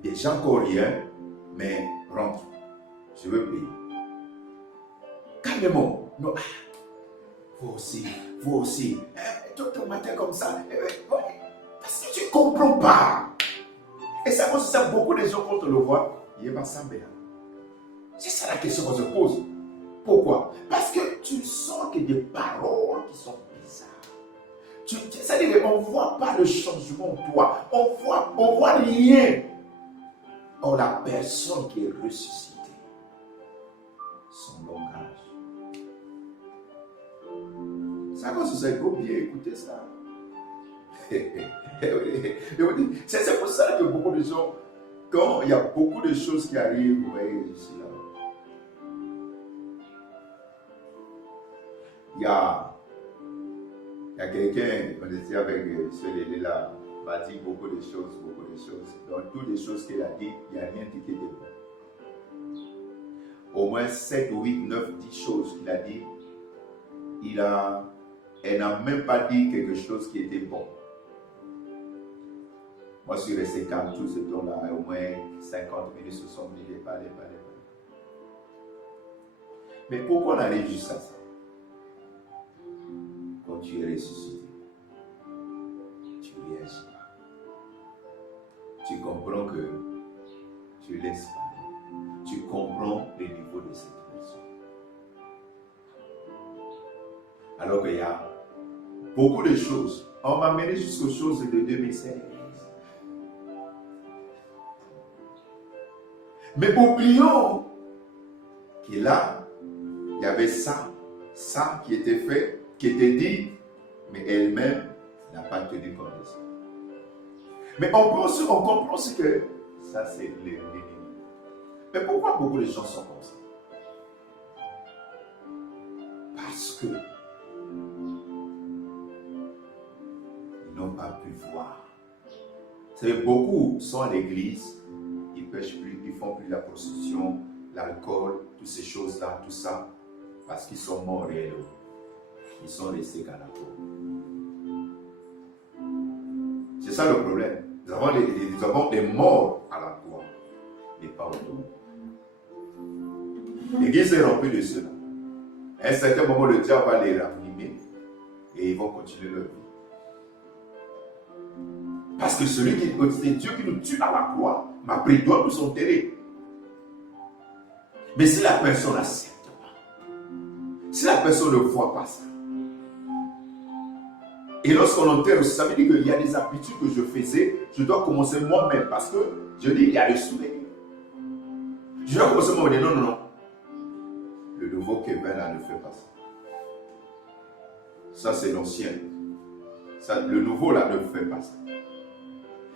Déjà encore rien, mais rentre. Je veux payer. Calmement. Non. Vous aussi. Tout le matin comme ça. Parce que tu ne comprends pas. Et ça cause ça, beaucoup de gens, quand on le voit, il va s'embêter. C'est ça la question qu'on se pose. Pourquoi? Parce que tu sens qu'il y a des paroles qui sont bizarres. C'est-à-dire qu'on ne voit pas le changement en toi. On voit rien. Or, la personne qui est ressuscitée, son langage. Ça cause ça, il faut bien écouter ça. C'est pour ça que beaucoup de gens, quand il y a beaucoup de choses qui arrivent, vous voyez ici, là. Il y a quelqu'un, on était avec celui là, m'a dit beaucoup de choses. Dans toutes les choses qu'il a dit, il n'y a rien dit qui était bon. Au moins 7, 8, 9, 10 choses qu'il a dit, elle n'a même pas dit quelque chose qui était bon. Moi, je suis resté calme tout ce temps-là, au moins 50 minutes, 60 minutes, parler. Mais pourquoi on arrive juste à ça? Quand tu es ressuscité, tu réagis. Tu comprends que tu laisses parler. Tu comprends le niveau de cette personne. Alors qu'il y a beaucoup de choses. On m'a mené jusqu'aux choses de 2016. Mais oublions que là, il y avait ça qui était fait, qui était dit, mais elle-même n'a pas tenu compte de ça. Mais on comprend aussi que ça, c'est l'ennemi. Mais pourquoi beaucoup de gens sont comme ça? Parce que ils n'ont pas pu voir. Vous savez, beaucoup sont à l'église, ils ne pêchent plus, ils ne font plus la prostitution, l'alcool, toutes ces choses-là, tout ça, parce qu'ils sont morts réellement. Ils sont restés qu'à la peau. C'est ça le problème. Nous avons des morts à la croix, mais pas autour. L'église est remplie de cela. À un certain moment, le diable va les ranimer et ils vont continuer leur vie. Parce que c'est Dieu qui nous tue à la croix, mais après il doit nous enterrer. Mais si la personne n'accepte pas, si la personne ne voit pas ça, et lorsqu'on enterre, ça veut dire qu'il y a des habitudes que je faisais, je dois commencer moi-même parce que je dis il y a le souvenir. Je dois commencer moi-même. Non. Le nouveau Kevin là ne fait pas ça. Ça c'est l'ancien. Le nouveau là ne fait pas ça.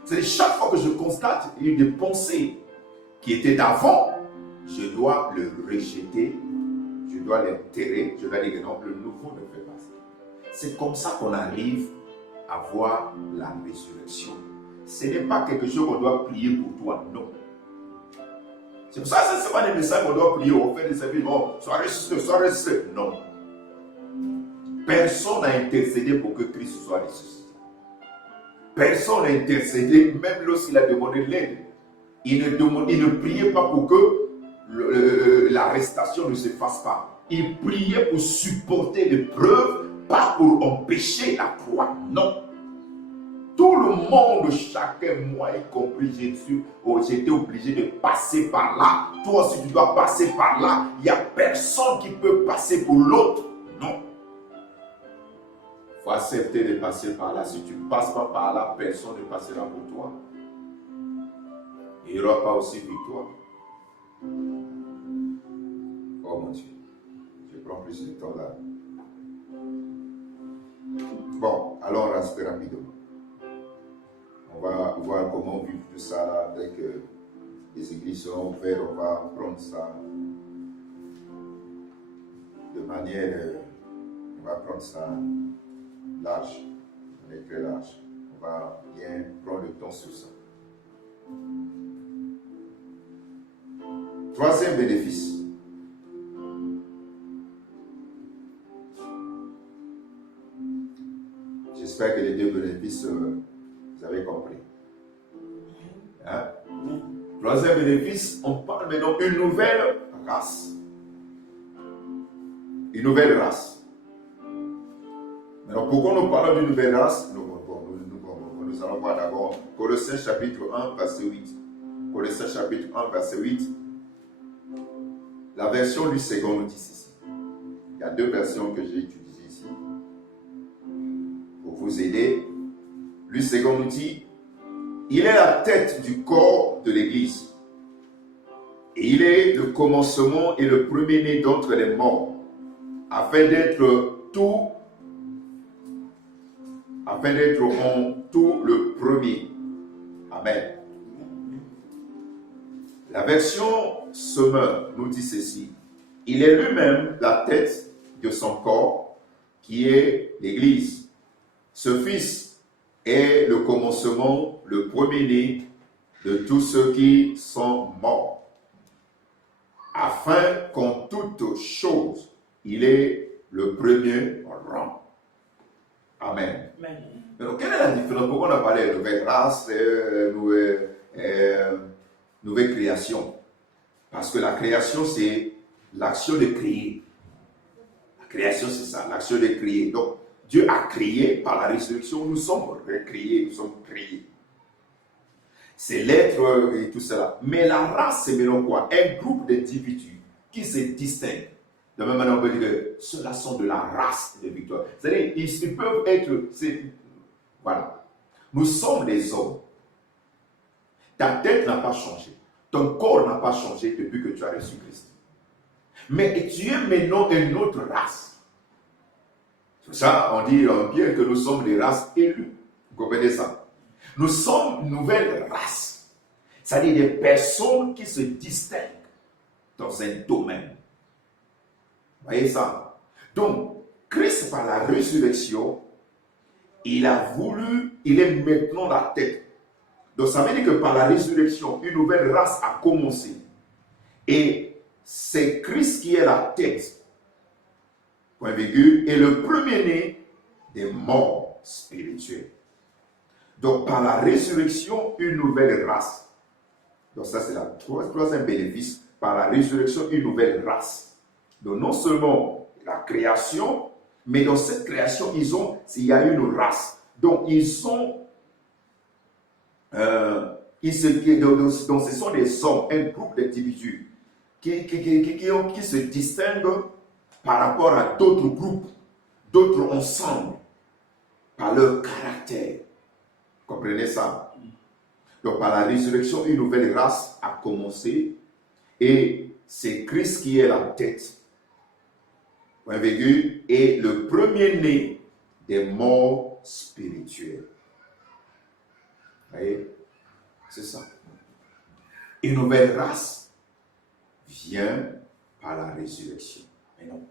C'est chaque fois que je constate il y a des pensées qui étaient d'avant, je dois le rejeter, je dois l'enterrer, je dois dire que non, le nouveau ne fait pas ça. C'est comme ça qu'on arrive à voir la résurrection. Ce n'est pas quelque chose qu'on doit prier pour toi, non. C'est pour ça que ce n'est pas des messages qu'on doit prier, on fait des services, sois ressuscité, non. Personne n'a intercédé pour que Christ soit ressuscité. Personne n'a intercédé, même lorsqu'il a demandé l'aide. Il ne priait pas pour que l'arrestation ne se fasse pas. Il priait pour supporter l'épreuve, pas pour empêcher la croix. Non. Tout le monde, chacun, moi y compris Jésus, j'étais obligé de passer par là. Toi, si tu dois passer par là, il n'y a personne qui peut passer pour l'autre. Non. Il faut accepter de passer par là. Si tu ne passes pas par là, personne ne passera pour toi. Il n'y aura pas aussi victoire. Oh mon Dieu, je prends plus de temps là. Bon, allons rester rapidement. On va voir comment vivre tout ça là. Dès que les églises seront ouvertes, on va prendre ça de manière, on va prendre ça large, on est très large. On va bien prendre le temps sur ça. Troisième bénéfice. J'espère que les deux bénéfices, vous avez compris. Hein? Troisième bénéfice, on parle maintenant d'une nouvelle race. Une nouvelle race. Alors pourquoi nous parlons d'une nouvelle race? Nous allons voir d'abord Colossiens chapitre 1, verset 8. Colossiens chapitre 1, verset 8. La version du second nous dit ceci. Il y a deux versions que j'ai utilisées ici pour vous aider. Le second nous dit, il est la tête du corps de l'Église. Et il est le commencement et le premier-né d'entre les morts, afin d'être en tout le premier. Amen. La version Semeur nous dit ceci. Il est lui-même la tête de son corps, qui est l'Église. Ce Fils est le commencement, le premier-né de tous ceux qui sont morts, afin qu'en toutes choses, il est le premier rang. Amen. Amen. Alors, quelle est la différence? Pourquoi on a parlé de nouvelle race, nouvelle création? Parce que la création, c'est l'action de créer. La création, c'est ça, l'action de créer. Donc, Dieu a créé par la résurrection, nous sommes recréés, nous sommes créés. C'est l'être et tout cela. Mais la race, c'est maintenant quoi? Un groupe d'individus qui se distinguent. De la même manière, on peut dire que ceux-là sont de la race de Victoire. C'est-à-dire, ils peuvent être... Voilà. Nous sommes des hommes. Ta tête n'a pas changé. Ton corps n'a pas changé depuis que tu as reçu Christ. Mais tu es maintenant une autre race. C'est ça, on dit en Pierre que nous sommes des races élues. Vous comprenez ça? Nous sommes une nouvelle race. C'est-à-dire des personnes qui se distinguent dans un domaine. Vous voyez ça? Donc, Christ, par la résurrection, il est maintenant la tête. Donc, ça veut dire que par la résurrection, une nouvelle race a commencé. Et c'est Christ qui est la tête, point virgule, et le premier-né des morts spirituels. Donc, par la résurrection, une nouvelle race. Donc, ça, c'est le troisième bénéfice. Par la résurrection, une nouvelle race. Donc, non seulement la création, mais dans cette création, il y a une race. Donc, ce sont des hommes, un groupe d'individus qui se distinguent par rapport à d'autres groupes, d'autres ensembles, par leur caractère. Comprenez ça? Donc, par la résurrection, une nouvelle race a commencé et c'est Christ qui est la tête. Point virgule, et le premier-né des morts spirituels. Vous voyez? C'est ça. Une nouvelle race vient par la résurrection. Mais non.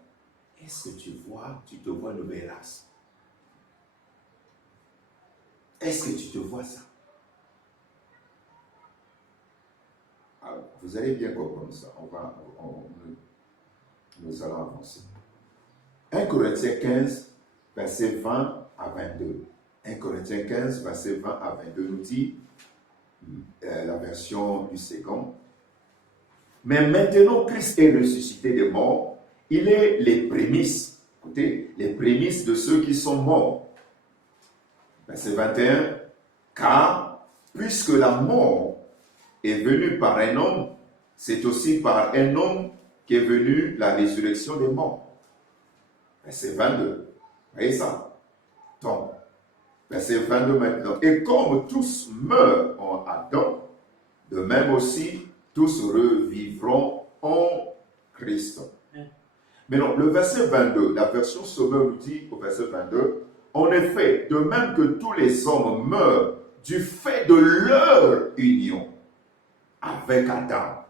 Est-ce que tu te vois une nouvelle race? Est-ce que tu te vois ça? Alors, vous allez bien comprendre ça. Nous allons avancer. 1 Corinthiens 15, verset 20 à 22. 1 Corinthiens 15, verset 20 à 22 nous dit, la version du second, mais maintenant Christ est ressuscité des morts, il est les prémices, écoutez, les prémices de ceux qui sont morts. Verset 21, car puisque la mort est venue par un homme, c'est aussi par un homme qu'est venue la résurrection des morts. Verset 22, vous voyez ça? Donc, verset 22 maintenant, et comme tous meurent en Adam, de même aussi tous revivront en Christ. Maintenant, le verset 22, la version Sauveur nous dit au verset 22, en effet, de même que tous les hommes meurent du fait de leur union avec Adam.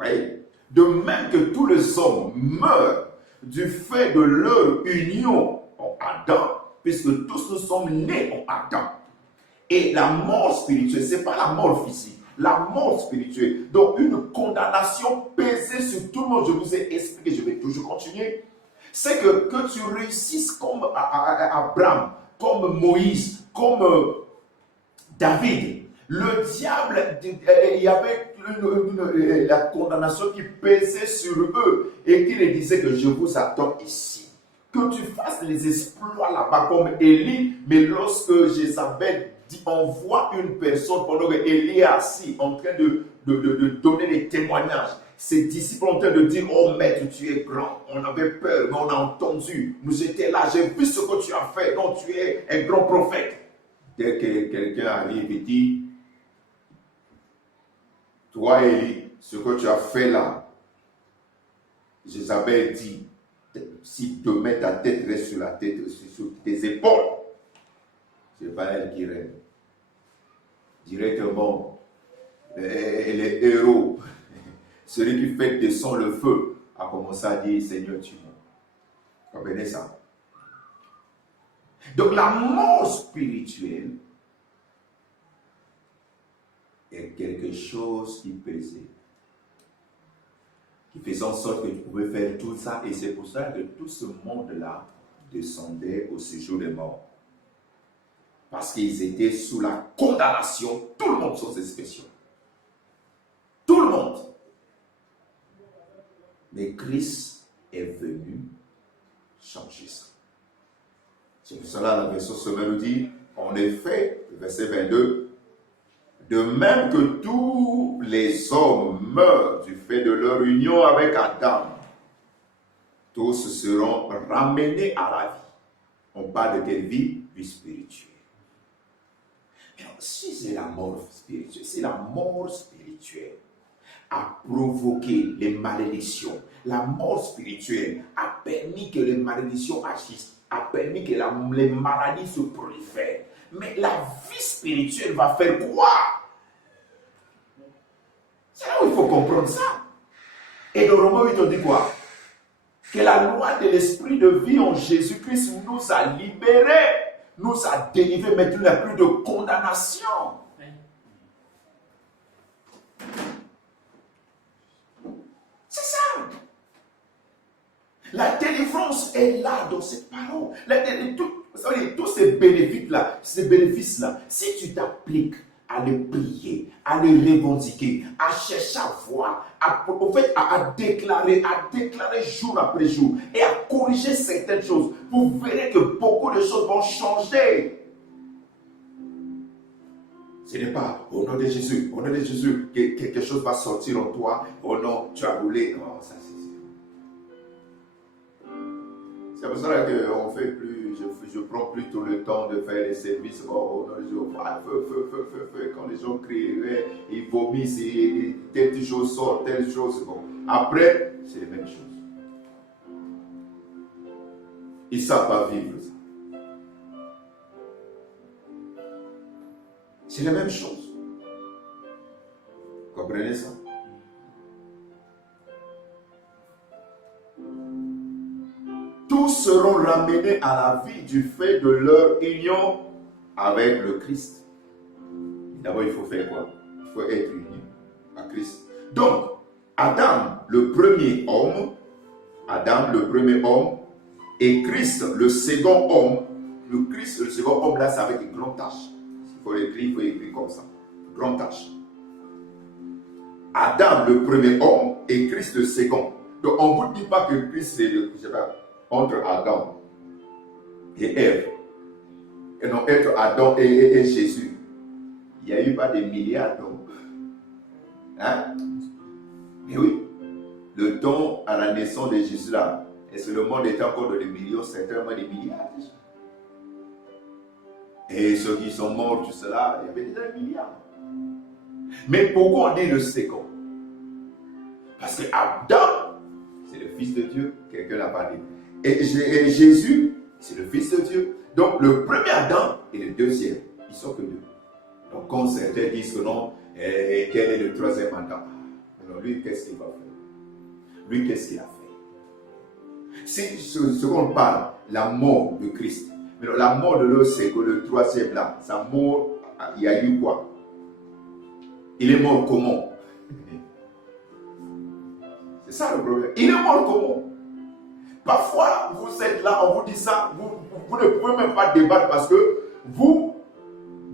Oui. De même que tous les hommes meurent du fait de leur union en Adam, puisque tous nous sommes nés en Adam. Et la mort spirituelle, ce n'est pas la mort physique, la mort spirituelle. Donc une condamnation pesée sur tout le monde. Je vous ai expliqué, je vais toujours continuer. C'est que tu réussisses comme Abraham, comme Moïse, comme David. Le diable, il y avait la condamnation qui pesait sur eux et qui les disait que je vous attends ici. Que tu fasses les exploits là-bas comme Élie, mais lorsque Jézabel envoie une personne pendant que Élie est assis en train de donner les témoignages, ses disciples ont en train de dire, oh maître, tu es grand, on avait peur, mais on a entendu, nous étions là, j'ai vu ce que tu as fait, donc tu es un grand prophète. Dès que quelqu'un arrive et dit, toi Élie, ce que tu as fait là, Jézabel dit, si demain ta tête reste sur la tête, sur tes épaules, ce n'est pas elle qui règne. Directement, les héros, celui qui fait descendre le feu, a commencé à dire, Seigneur, tu mens. Vous comprenez ça? Donc la mort spirituelle est quelque chose qui pesait, qui faisait en sorte que tu pouvais faire tout ça. Et c'est pour ça que tout ce monde-là descendait au séjour des morts. Parce qu'ils étaient sous la condamnation, tout le monde sans exception. Tout le monde. Mais Christ est venu changer ça. C'est pour cela la version Sommel nous dit, en effet, verset 22, de même que tous les hommes meurent du fait de leur union avec Adam, tous seront ramenés à la vie. On parle de quelle vie? Vie spirituelle. Mais si c'est la mort spirituelle, si la mort spirituelle a provoqué les malédictions, la mort spirituelle a permis que les malédictions agissent, a permis que les maladies se prolifèrent. Mais la vie spirituelle va faire quoi? C'est là où il faut comprendre ça. Et dans Romains 8, on dit quoi? Que la loi de l'esprit de vie en Jésus-Christ nous a libérés, nous a délivrés. Maintenant, il n'y a plus de condamnation. C'est ça. La délivrance est là dans cette parole. Tous ces bénéfices-là, si tu t'appliques à les prier, à les revendiquer, à chercher à voir, à déclarer jour après jour et à corriger certaines choses, vous verrez que beaucoup de choses vont changer. Ce n'est pas au nom de Jésus, que quelque chose va sortir en toi. Oh non, tu as roulé. Non, ça c'est pour ça qu'on fait plus, je prends plus tout le temps de faire les services. Oh non, feu. Quand les gens crient, ils vomissent, et telle chose sort, telle chose. Bon. Après, c'est la même chose. Ils ne savent pas vivre ça. C'est la même chose. Vous comprenez ça? Tous seront ramenés à la vie du fait de leur union avec le Christ. D'abord, il faut faire quoi? Il faut être uni à Christ. Donc, Adam, le premier homme, et Christ, le second homme. Le Christ, le second homme, là, c'est avec une grande tâche. Il faut écrire comme ça. Grande tâche. Adam, le premier homme, et Christ, le second. Donc, on ne vous dit pas que Christ, c'est le, je sais pas, entre Adam et Ève. Et non, entre Adam et Jésus. Il n'y a eu pas des milliards d'hommes. Hein? Mais oui, le temps à la naissance de Jésus là, est-ce que le monde était encore de des millions, certainement des milliards déjà. Et ceux qui sont morts, tout cela, il y avait déjà des milliards. Mais pourquoi on dit le second? Parce que Adam, c'est le Fils de Dieu, quelqu'un l'a pas dit. Et Jésus, c'est le Fils de Dieu. Donc le premier Adam et le deuxième, ils sont que deux. Donc quand certains disent que non, quel est le troisième Adam? Alors lui, qu'est-ce qu'il va faire? Lui, qu'est-ce qu'il a fait? C'est ce qu'on parle, la mort de Christ. Mais la mort de l'autre, c'est que le troisième là, sa mort, il y a eu quoi? Il est mort comment? C'est ça le problème. Il est mort comment? Parfois, vous êtes là, on vous dit ça, vous ne pouvez même pas débattre parce que vous,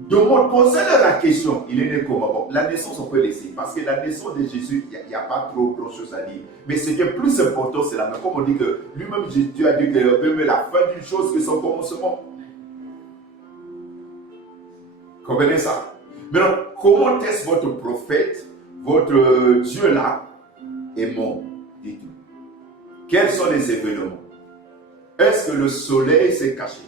posez-leur la question, il est né comment? Bon, la naissance, on peut laisser, parce que la naissance de Jésus, il n'y a pas trop grand chose à dire. Mais ce qui est plus important, c'est la même. Comme on dit que lui-même, Dieu a dit qu'il veut la fin d'une chose que son commencement. Comprenez ça? Maintenant, comment est-ce votre prophète, votre Dieu là, est mort? Dites-nous. Quels sont les événements? Est-ce que le soleil s'est caché?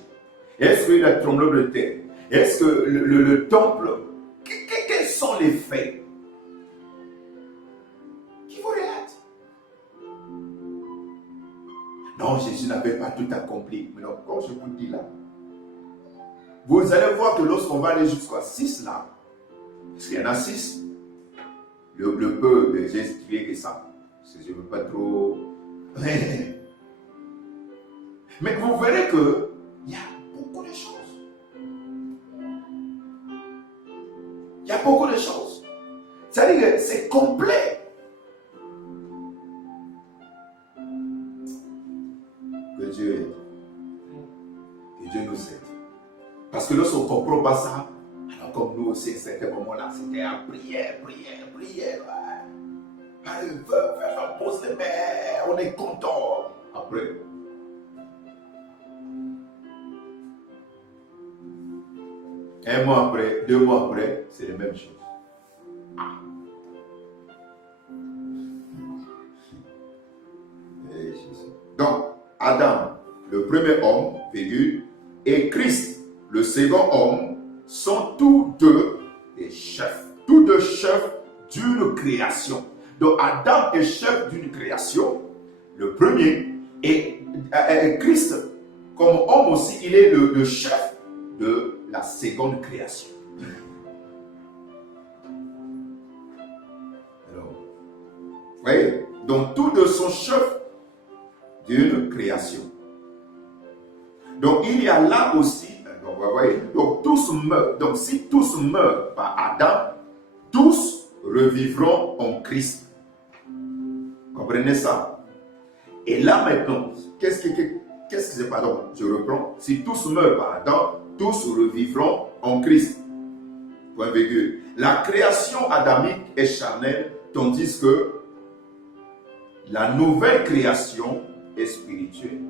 Est-ce qu'il y a un tremblement de terre? Est-ce que le temple, quels sont les faits qui vous relatent? Non, Jésus n'avait pas tout accompli. Mais non, comme je vous dis là, vous allez voir que lorsqu'on va aller jusqu'à 6 là, parce qu'il y en a 6, le peu, j'ai expliqué que ça. Parce que je ne veux pas trop. Mais vous verrez qu'il y a beaucoup de choses. Il y a beaucoup de choses. C'est-à-dire que c'est complet. Que Dieu aide. Que Dieu nous aide. Parce que lorsqu'on ne comprend pas ça, alors comme nous aussi, à certains moments-là, c'était à prière. Allez, faire pause les mains, on est content. Après, un mois après, 2 mois après, c'est la même chose. Donc, Adam, le premier homme, et Christ, le second homme, sont tous deux des chefs. Tous deux chefs d'une création. Donc, Adam est chef d'une création, le premier, et Christ, comme homme aussi, il est le chef de la seconde création. Alors, vous voyez, donc tous deux sont chefs d'une création. Donc il y a là aussi, donc, vous voyez, donc tous meurent. Donc si tous meurent par Adam, tous revivront en Christ. Comprenez ça? Et là maintenant, qu'est-ce qui c'est? Pardon, je reprends. Si tous meurent par Adam, tous revivront en Christ. Point virgule. La création adamique est charnelle, tandis que la nouvelle création est spirituelle.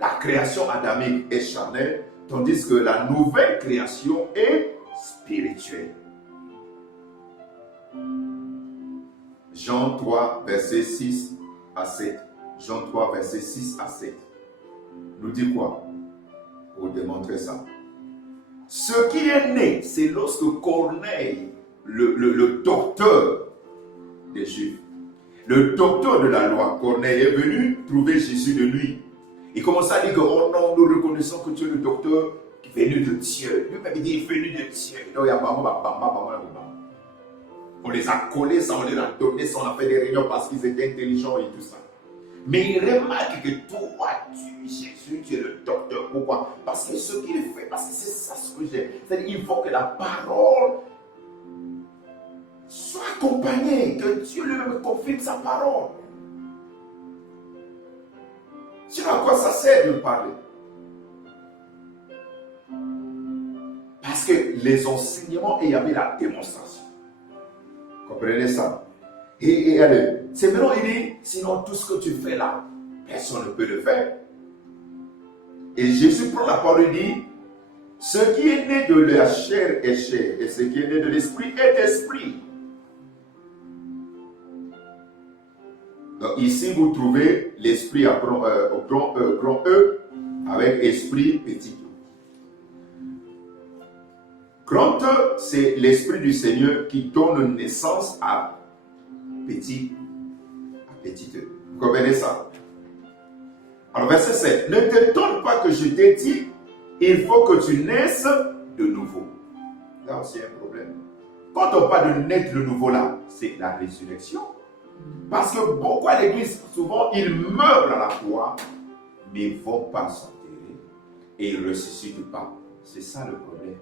La création adamique est charnelle, tandis que la nouvelle création est spirituelle. Jean 3, verset 6 à 7. Jean 3, verset 6 à 7. Nous dit quoi? Pour démontrer ça. Ce qui est né, c'est lorsque Corneille, le docteur des Juifs, le docteur de la loi, Corneille, est venu trouver Jésus de nuit. Il commence à dire que, oh non, nous reconnaissons que tu es le docteur qui est venu de Dieu. Lui-même, il dit, il est venu de Dieu. Donc, il y a on les a collés, ça, on les a donnés, ça, on a fait des réunions parce qu'ils étaient intelligents et tout ça. Mais il remarque que toi, Jésus, tu es le docteur. Pourquoi? Parce que ce qu'il fait, parce que c'est ça ce que j'aime. C'est-à-dire qu'il faut que la parole soit accompagnée, que Dieu lui-même confirme sa parole. Sinon, à quoi ça sert de parler? Parce que les enseignements, et il y avait la démonstration. Comprenez ça? Et allez, c'est maintenant, il dit, sinon tout ce que tu fais là, personne ne peut le faire. Et Jésus prend la parole et dit, ce qui est né de la chair est chair, et ce qui est né de l'esprit est esprit. Donc ici, vous trouvez l'esprit au grand E avec esprit petit. Grand E, c'est l'esprit du Seigneur qui donne naissance à petit E. Vous comprenez ça? Alors, verset 7. Ne t'étonne pas que je t'ai dit, il faut que tu naisses de nouveau. Là aussi, un problème. Quand on parle de naître de nouveau là, c'est la résurrection. Parce que beaucoup à l'église, souvent, ils meurent à la foi, mais ne vont pas s'enterrer et ils ne ressuscitent pas. C'est ça le problème.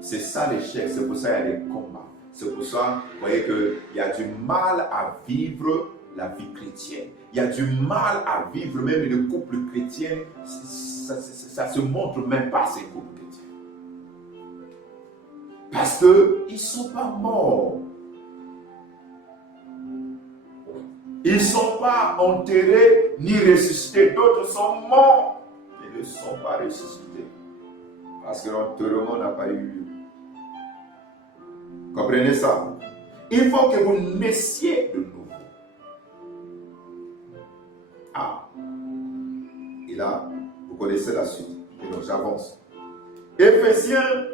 C'est ça l'échec. C'est pour ça qu'il y a des combats. C'est pour ça, vous voyez qu'il y a du mal à vivre la vie chrétienne. Il y a du mal à vivre même une couple chrétien. Ça se montre même pas ces couples chrétiens. Parce qu'ils ne sont pas morts. Ils ne sont pas enterrés ni ressuscités. D'autres sont morts. Ils ne sont pas ressuscités. Parce que l'enterrement n'a pas eu lieu. Comprenez ça? Il faut que vous naissiez de nouveau. Ah. Et là, vous connaissez la suite. Et donc, j'avance. Éphésiens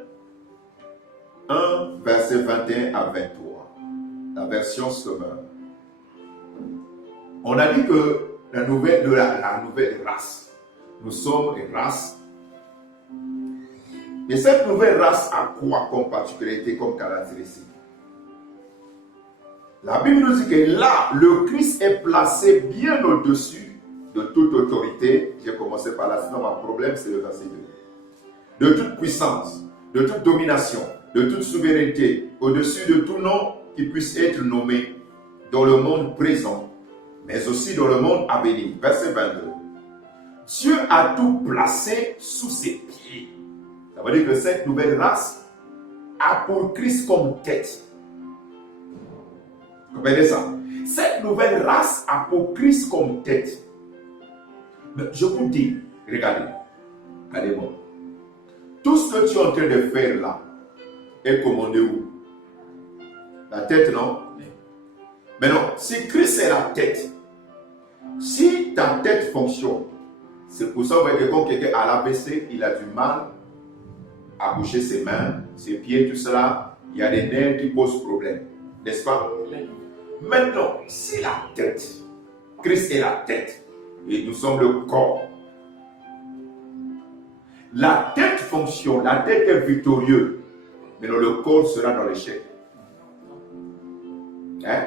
1, verset 21 à 23. La version Sommer. On a dit que la nouvelle race. Nous sommes une race. Et cette nouvelle race a quoi comme particularité, comme caractéristique? La Bible nous dit que là, le Christ est placé bien au-dessus de toute autorité. J'ai commencé par là, sinon mon problème c'est le verset 2. De toute puissance, de toute domination, de toute souveraineté, au-dessus de tout nom qui puisse être nommé dans le monde présent, mais aussi dans le monde à venir. Verset 22. Dieu a tout placé sous ses pieds. Ça veut dire que cette nouvelle race a pour Christ comme tête. Vous comprenez ça? Cette nouvelle race a pour Christ comme tête. Mais je vous dis, regardez, regardez-moi. Tout ce que tu es en train de faire là est commandé où? La tête, non? Mais non, si Christ est la tête, si ta tête fonctionne, c'est pour ça que quand quelqu'un a l'AVC, il a du mal à bouger ses mains, ses pieds, tout cela, il y a des nerfs qui posent problème. N'est-ce pas? Maintenant, si la tête, Christ est la tête, et nous sommes le corps, la tête fonctionne, la tête est victorieuse, mais le corps sera dans l'échec. Hein?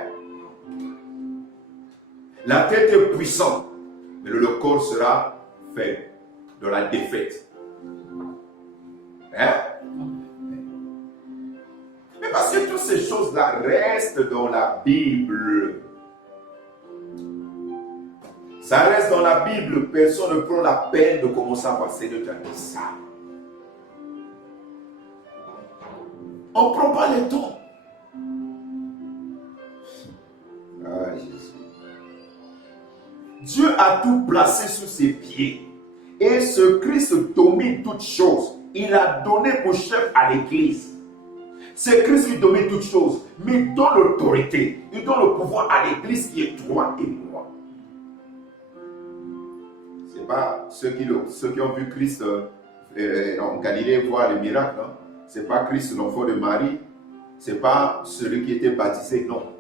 La tête est puissante, mais le corps sera faible, dans la défaite. Hein? Mais parce que toutes ces choses-là restent dans la Bible. Ça reste dans la Bible. Personne ne prend la peine de commencer à passer de temps ça. On ne prend pas le temps. Ah, Jésus. Dieu a tout placé sous ses pieds. Et ce Christ domine toutes choses. Il a donné pour chef à l'église. C'est Christ qui domine toutes choses. Mais il donne l'autorité. Il donne le pouvoir à l'église qui est toi et moi. Ce n'est pas ceux qui ont vu Christ en Galilée voir les miracles. Hein? Ce n'est pas Christ l'enfant de Marie. Ce n'est pas celui qui était baptisé. Non.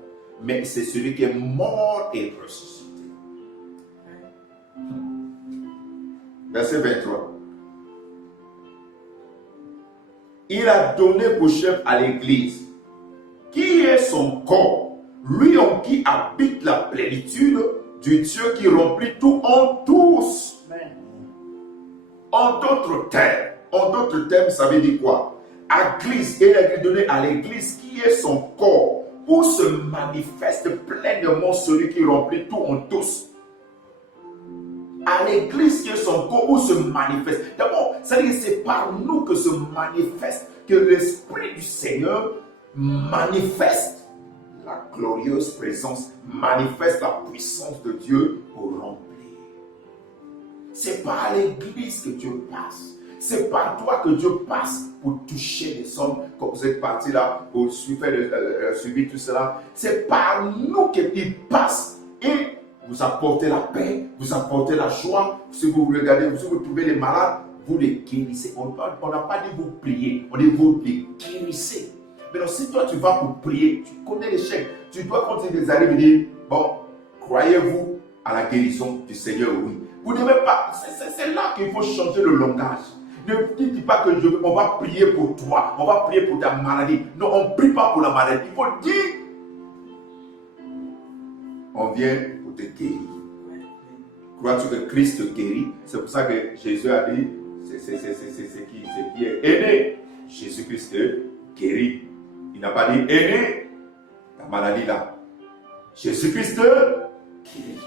Mais c'est celui qui est mort et ressuscité. Verset 23. Il a donné pour chef à l'église, qui est son corps, lui en qui habite la plénitude du Dieu qui remplit tout en tous. Amen. En d'autres termes, ça veut dire quoi? Église, il a donné à l'église qui est son corps, où se manifeste pleinement celui qui remplit tout en tous. l'église qui est son corps où se manifeste. D'abord, c'est-à-dire que c'est par nous que se manifeste, que l'Esprit du Seigneur manifeste la glorieuse présence, manifeste la puissance de Dieu pour remplir. C'est par l'église que Dieu passe. C'est par toi que Dieu passe pour toucher les hommes. Quand vous êtes partis là pour suivre tout cela, c'est par nous qu'il passe et vous apportez la paix, vous apportez la joie. Si vous regardez, si vous trouvez les malades, vous les guérissez. On n'a pas dit vous prier, on dit vous les guérissez. Mais donc, si toi tu vas pour prier, tu connais l'échec, tu dois continuer des années et dire, bon, croyez-vous à la guérison du Seigneur? Oui. Vous ne devez pas, c'est là qu'il faut changer le langage. Ne dites pas que on va prier pour toi, on va prier pour ta maladie. Non, on ne prie pas pour la maladie. Il faut dire, on vient pour te guérir. Crois-tu que Christ te guérit? C'est pour ça que Jésus a dit, c'est qui est aîné. Jésus-Christ te guérit. Il n'a pas dit aîné, ta maladie là. Jésus-Christ te guérit.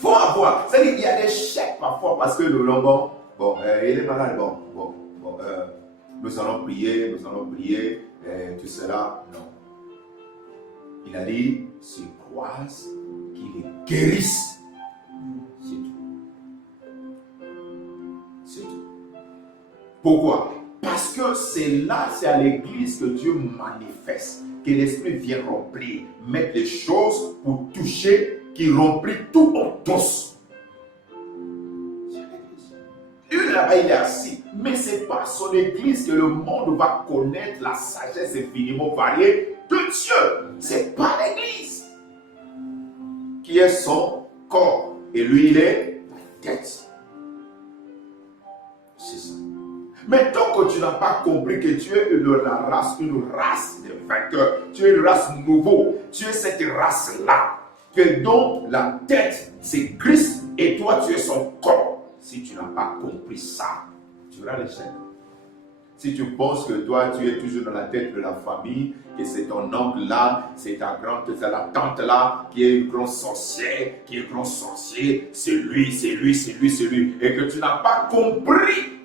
Faut avoir, c'est-à-dire qu'il y a des chèques parfois parce que le longon, il est malade, nous allons prier, tout cela, non. Il a dit, se croise qu'il les guérisse. C'est tout. C'est tout. Pourquoi? Parce que c'est à l'église que Dieu manifeste, que l'Esprit vient remplir, mettre les choses pour toucher, qui remplit tout en tous. Lui là-bas, il est assis, mais c'est par son église que le monde va connaître la sagesse infiniment variée de Dieu. C'est par l'église qui est son corps. Et lui, il est la tête. C'est ça. Mais tant que tu n'as pas compris que tu es une race de vainqueurs, tu es une race nouveau, tu es cette race-là, que dont la tête c'est Christ et toi tu es son corps. Si tu n'as pas compris ça, tu auras l'échec. Si tu penses que toi tu es toujours dans la tête de la famille, que c'est ton oncle là, c'est ta tante là, qui est une grande sorcière, qui est un grand sorcier, c'est lui, et que tu n'as pas compris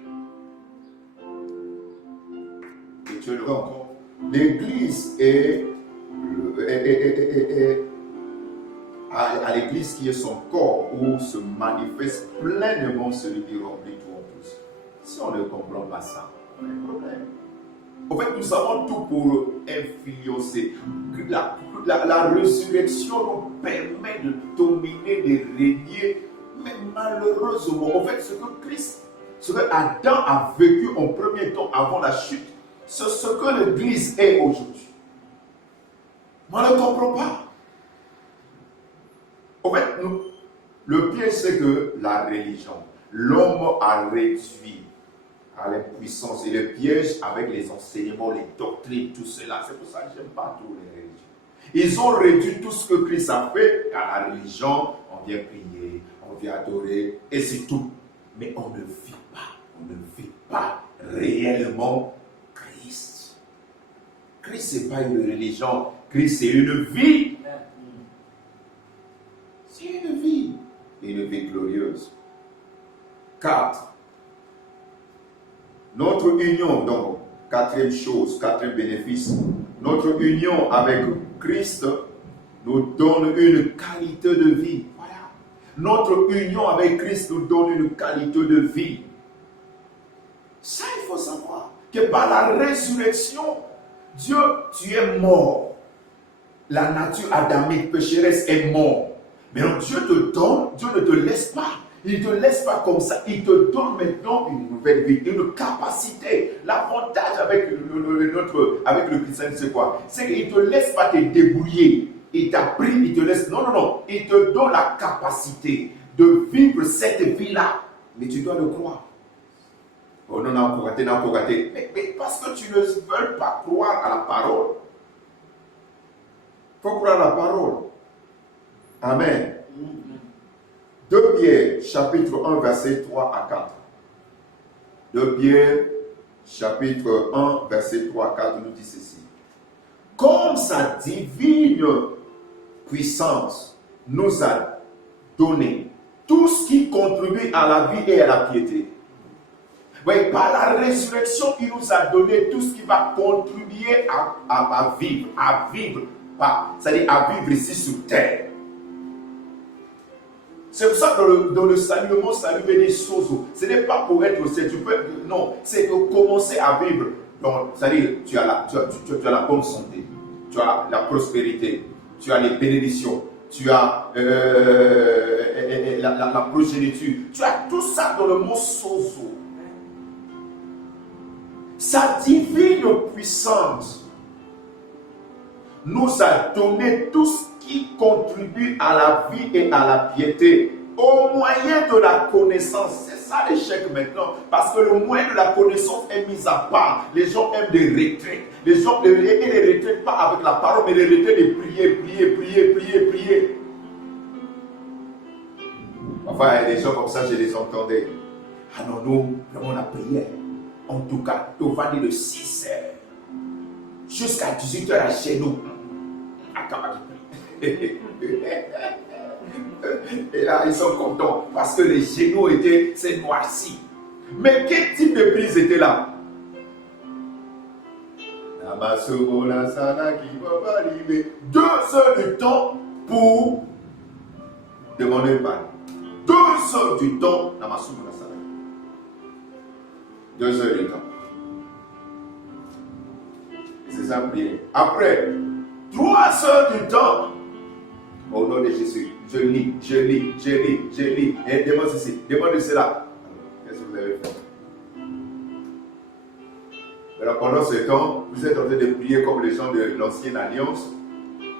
que tu es le corps. L'église est à l'église qui est son corps où se manifeste pleinement celui qui remplit tout en tous. Si on ne comprend pas ça, on a un problème. En fait, nous avons tout pour influencer. La résurrection nous permet de dominer, de régner, mais malheureusement, en fait, ce que Adam a vécu en premier temps avant la chute, c'est ce que l'église est aujourd'hui. On ne comprend pas. En fait, le piège, c'est que la religion, l'homme a réduit à l'impuissance et le piège avec les enseignements, les doctrines, tout cela. C'est pour ça que je n'aime pas tous les religions. Ils ont réduit tout ce que Christ a fait à la religion. On vient prier, on vient adorer et c'est tout. Mais on ne vit pas réellement Christ. Christ, ce n'est pas une religion. Christ, c'est une vie. C'est une vie glorieuse. 4. Notre union, donc, quatrième bénéfice, notre union avec Christ nous donne une qualité de vie. Voilà. Notre union avec Christ nous donne une qualité de vie. Ça, il faut savoir que par la résurrection, Dieu, tu es mort. La nature adamique pécheresse est morte. Mais Dieu te donne, Dieu ne te laisse pas. Il ne te laisse pas comme ça. Il te donne maintenant une nouvelle vie, une capacité. L'avantage avec le christianisme, c'est quoi? C'est qu'il ne te laisse pas te débrouiller. Il t'a pris, il te laisse. Non. Il te donne la capacité de vivre cette vie-là. Mais tu dois le croire. Oh non, encore raté. Mais parce que tu ne veux pas croire à la parole. Il faut croire à la parole. Amen. 2 Pierre, chapitre 1, verset 3 à 4. 2 Pierre, chapitre 1, verset 3 à 4, nous dit ceci. Comme sa divine puissance nous a donner tout ce qui contribue à la vie et à la piété. Oui, par la résurrection, il nous a donné tout ce qui va contribuer à vivre, c'est-à-dire à vivre ici sur terre. C'est pour ça que dans le salut, le mot salut veut dire sozo. Ce n'est pas pour être aussi, non, c'est de commencer à vivre. C'est-à-dire, tu as la bonne santé, tu as la prospérité, tu as les bénédictions, tu as la progéniture, tu as tout ça dans le mot sozo. Sa divine puissance nous a donné tout ce qui contribue à la vie et à la piété au moyen de la connaissance. C'est ça l'échec maintenant, parce que le moyen de la connaissance est mis à part. Les gens aiment des retraites. Les gens ne les retraitent pas avec la parole, mais les retraitent de prier. Enfin, il y a des gens comme ça, je les entendais. Ah non, nous, vraiment la prière. En tout cas, on va dire de 6 heures jusqu'à 18 heures chez nous. Et là, ils sont contents parce que les genoux c'est noirci. Mais quel type de prise était là? 2 heures du temps pour demander pardon. 2 heures du temps. 2 heures du temps. C'est ça, prier. Après, 3 heures du temps, au nom de Jésus, je lis. Et demande ceci, demande cela. Qu'est-ce que vous avez fait? Alors, pendant ce temps, vous êtes en train de prier comme les gens de l'ancienne alliance,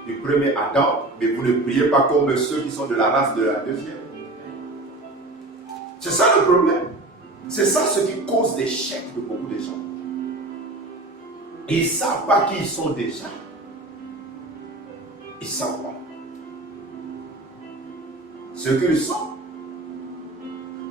du premier Adam, mais vous ne priez pas comme ceux qui sont de la race de la deuxième. C'est ça le problème. C'est ça ce qui cause l'échec de beaucoup de gens. Ils ne savent pas qui ils sont déjà. Ils ne savent pas ce qu'ils sont.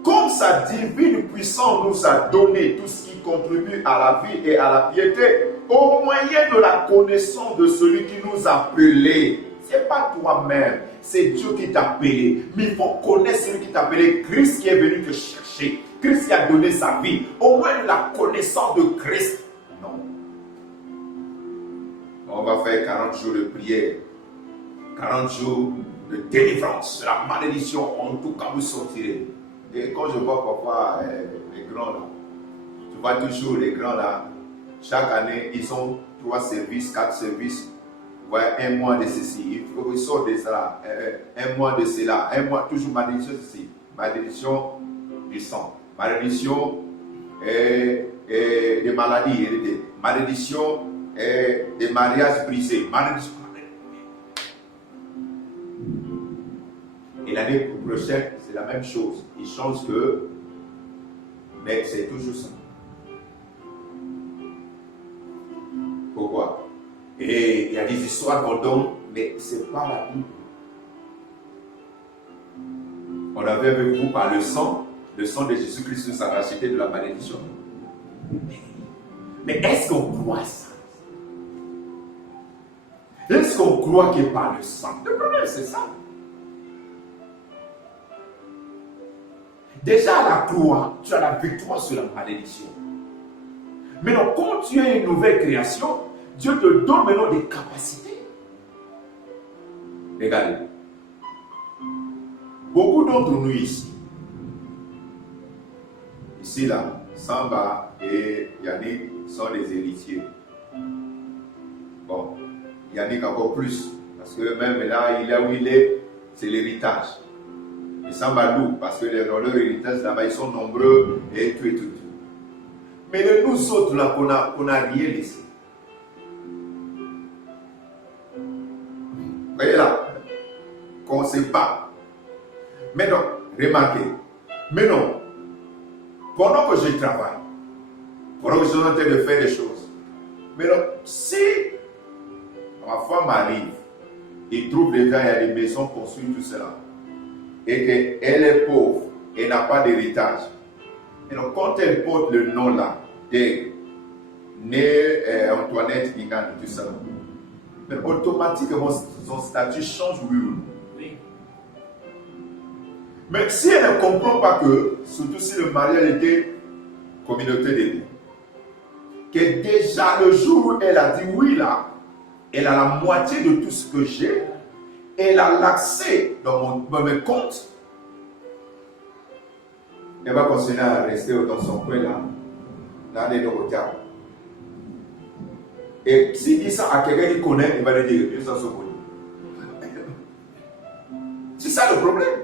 Comme sa divine puissance nous a donné tout ce qui contribue à la vie et à la piété, au moyen de la connaissance de celui qui nous a appelés. Ce n'est pas toi-même, c'est Dieu qui t'a appelé. Mais il faut connaître celui qui t'a appelé, Christ qui est venu te chercher. Christ qui a donné sa vie. Au moins de la connaissance de Christ. Non. On va faire 40 jours de prière. 40 jours de délivrance. La malédiction, en tout cas, vous sortirez. Et quand je vois parfois les grands là, je vois toujours les grands là, chaque année, ils ont 3 services, 4 services. Ouais, 1 mois de ceci, ils sortent de cela, 1 mois de cela, 1 mois, toujours malédiction ceci, malédiction du sang, malédiction des maladies héréditées, malédiction des mariages brisés, malédiction. Et l'année prochaine, c'est la même chose. Ils changent que, mais c'est toujours ça. Pourquoi? Et il y a des histoires qu'on donne, mais ce n'est pas la Bible. On avait avec vous par le sang de Jésus-Christ nous a racheté de la malédiction. Mais est-ce qu'on croit ça? Est-ce qu'on croit que par le sang? Le problème, c'est ça. Déjà à la croix, tu as la victoire sur la malédiction. Maintenant, quand tu es une nouvelle création, Dieu te donne maintenant des capacités. Regardez. Beaucoup d'entre nous ici, là, Samba et Yannick sont les héritiers. Bon, Yannick encore plus, parce que même là, il est où il est, c'est l'héritage. Et Samba loue, parce que dans leur héritage là-bas, ils sont nombreux et tout. Mais de nous autres là, qu'on a rien laissé. Vous voyez là, qu'on ne sait pas. Mais non, remarquez, mais non, pendant que je travaille, pendant que je suis en train de faire des choses, mais non, si ma femme arrive et trouve déjà il y a des maisons construites, tout cela, et qu'elle est pauvre et n'a pas d'héritage, et donc quand elle porte le nom là, de Antoinette Guingane, tout ça, mais automatiquement son statut change, oui. Mais si elle ne comprend pas que, surtout si le mariage était communauté d'époux, que déjà le jour où elle a dit oui là, elle a la moitié de tout ce que j'ai, elle a l'accès dans mes comptes, elle va continuer à rester dans son coin là, dans les hôtels. Et s'il dit ça à quelqu'un qui connaît, il va lui dire, je s'en souviens. C'est ça le problème.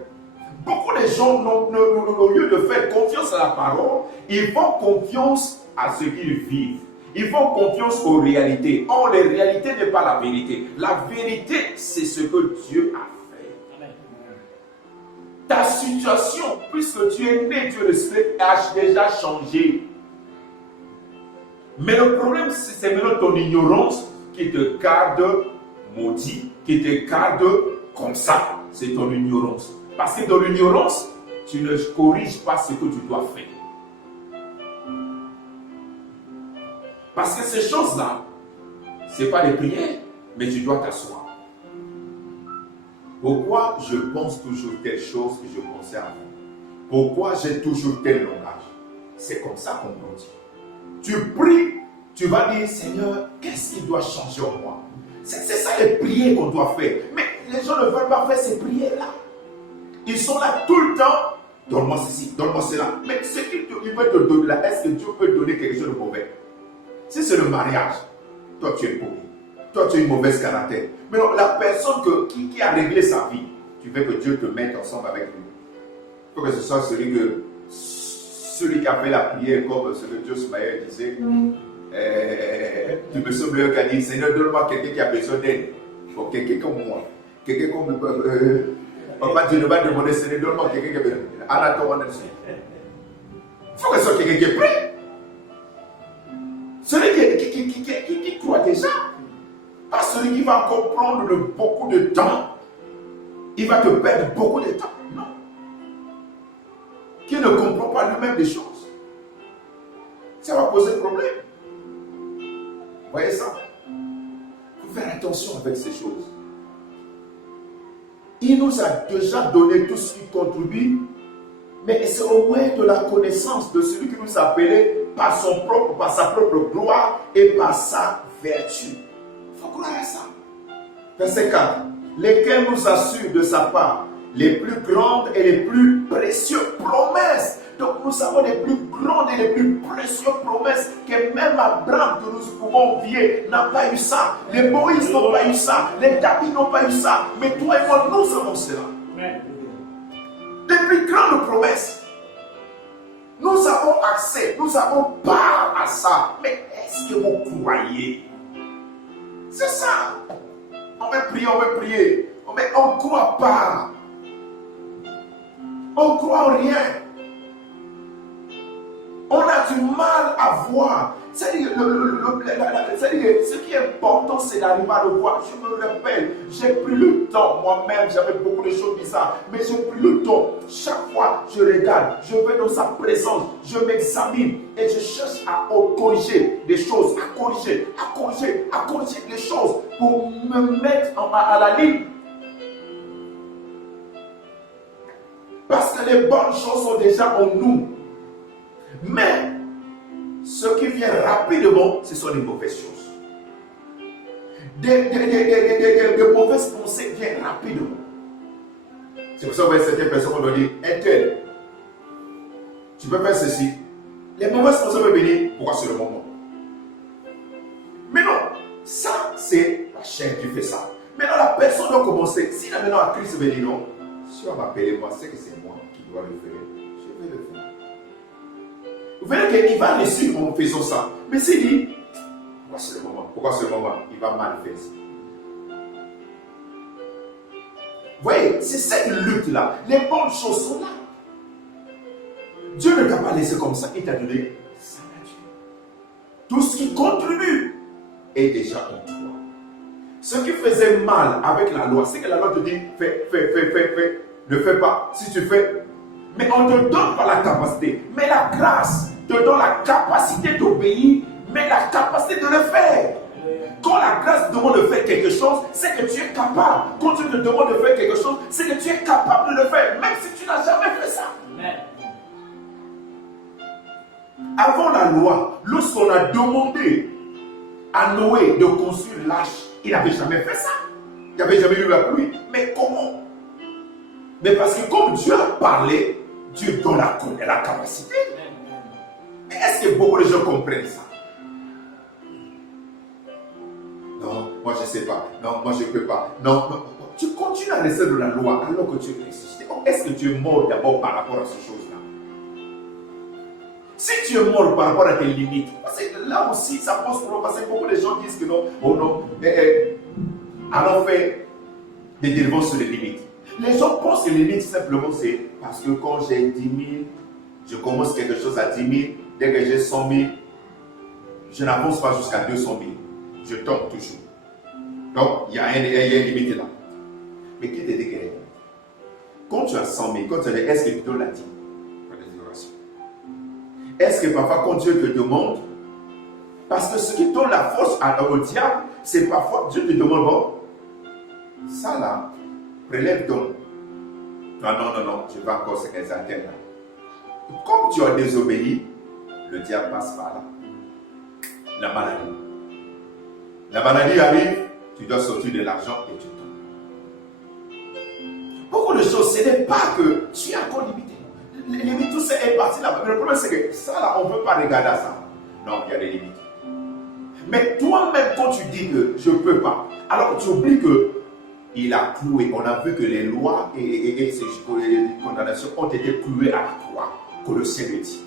Beaucoup de gens, au lieu de faire confiance à la parole, ils font confiance à ce qu'ils vivent. Ils font confiance aux réalités. Or, les réalités n'est pas la vérité. La vérité, c'est ce que Dieu a fait. Ta situation, puisque tu es né, tu respectes, a déjà changé. Mais le problème, c'est maintenant ton ignorance qui te garde maudit, qui te garde comme ça. C'est ton ignorance. Parce que dans l'ignorance, tu ne corriges pas ce que tu dois faire. Parce que ces choses-là, ce n'est pas des prières, mais tu dois t'asseoir. Pourquoi je pense toujours telle chose que je pensais avant? Pourquoi j'ai toujours tel langage? C'est comme ça qu'on grandit. Tu pries, tu vas dire, Seigneur, qu'est-ce qui doit changer en moi? C'est ça les prières qu'on doit faire. Mais les gens ne veulent pas faire ces prières-là. Ils sont là tout le temps. Donne-moi ceci, donne-moi cela. Mais ce qu'il veut te donner là, est-ce que Dieu peut te donner quelque chose de mauvais? Si c'est le mariage, toi tu es pourri. Toi tu es une mauvaise caractère. Mais non, la personne qui a réglé sa vie, tu veux que Dieu te mette ensemble avec lui. Il faut que ce soit celui qui a fait la prière comme ce que Dieu Smaïa disait. Tu me sens meilleur qu'à dire, Seigneur, donne-moi quelqu'un qui a besoin d'aide. Pour quelqu'un comme moi. Quelqu'un comme... Papa, Dieu ne va demander, Seigneur, donne-moi quelqu'un qui a besoin d'aide. Il faut que ce soit quelqu'un qui est prêt. Celui qui croit déjà. Pas celui qui va encore prendre beaucoup de temps. Il va te perdre beaucoup de temps. Non. Qui ne comprend pas lui-même des choses. Ça va poser problème. Voyez ça? Il faut faire attention avec ces choses. Il nous a déjà donné tout ce qui contribue, mais c'est au moins de la connaissance de celui qui nous a appelés par sa propre gloire et par sa vertu. Il faut croire à ça. Verset 4. Lesquels nous assurent de sa part les plus grandes et les plus précieuses promesses. Donc nous avons les plus grandes et les plus précieuses promesses que même Abraham, que nous pouvons oublier, n'a pas eu ça. Les Moïse n'ont pas eu ça. Les David n'ont pas eu ça. Mais toi et moi, nous avons cela. Les plus grandes promesses. Nous avons accès, nous avons part à ça. Mais est-ce que vous croyez? C'est ça. On veut prier. Mais on ne croit pas. On ne croit en rien. On a du mal à voir. C'est-à-dire, ce qui est important, c'est d'arriver à le voir. Je me rappelle, j'ai pris le temps, moi-même, j'avais beaucoup de choses bizarres, mais j'ai pris le temps. Chaque fois, je regarde, je vais dans sa présence, je m'examine et je cherche à corriger des choses, à corriger des choses pour me mettre à la ligne. Parce que les bonnes choses sont déjà en nous. Mais ce qui vient rapidement, ce sont les mauvaises choses. Des mauvaises pensées viennent rapidement. C'est pour ça que certaines personnes vont dire, un-tel, tu peux faire ceci. Les mauvaises pensées vont venir, pourquoi c'est le moment? Mais non, ça c'est la chair qui fait ça. Maintenant la personne doit commencer. Si là maintenant à Christ veut dire non, si on m'appelle moi, c'est que c'est moi qui dois le faire. Je vais le faire. Vous verrez qu'il va réussir en faisant ça. Mais s'il dit, pourquoi c'est le moment? Pourquoi c'est le moment? Il va mal faire ça. Vous voyez, c'est cette lutte-là. Les bonnes choses sont là. Dieu ne t'a pas laissé comme ça. Il t'a donné sa nature. Tout ce qui contribue est déjà en toi. Ce qui faisait mal avec la loi, c'est que la loi te dit, fais. Ne fais pas. Si tu fais, mais on ne te donne pas la capacité. Mais la grâce te donne la capacité d'obéir, mais la capacité de le faire. Quand la grâce demande de faire quelque chose, c'est que tu es capable. Quand Dieu te demande de faire quelque chose, c'est que tu es capable de le faire, même si tu n'as jamais fait ça. Amen. Avant la loi, lorsqu'on a demandé à Noé de construire l'arche, il n'avait jamais fait ça. Il n'avait jamais eu la pluie. Mais comment? Mais parce que comme Dieu a parlé, Dieu donne la capacité. Mais est-ce que beaucoup de gens comprennent ça? Non, moi je ne sais pas. Non, moi je ne peux pas. Non, non. Tu continues à rester de la loi alors que tu es ressuscité. Est-ce que tu es mort d'abord par rapport à ces choses-là? Si tu es mort par rapport à tes limites, parce que là aussi ça pose problème, parce que beaucoup de gens disent que non, oh non, allons faire des délivrances sur les limites. Les gens pensent que les limites simplement c'est parce que quand j'ai 10 000, je commence quelque chose à 10 000, dès que j'ai 100 000, je n'avance pas jusqu'à 200 000. Je tombe toujours. Donc, il y a une limite là. Mais qui te dit qu'elle est? Quand tu as 100 000, quand tu as dit, est-ce que tu donnes la dîme? Est-ce que parfois, quand Dieu te demande, parce que ce qui donne la force au diable, c'est parfois, Dieu te demande, bon, ça là, prélève donc. Non, je vais encore s'exalter là. Comme tu as désobéi, le diable passe par là. La maladie. La maladie arrive, tu dois sortir de l'argent et tu tombes. Beaucoup de choses, ce n'est pas que tu es encore limité. Limite, tout ça est parti là. Mais le problème, c'est que ça là, on ne peut pas regarder ça. Non, il y a des limites. Mais toi-même, quand tu dis que je ne peux pas, alors tu oublies que il a cloué. On a vu que les lois et ces condamnations ont été clouées à la croix. Colossiens le dit.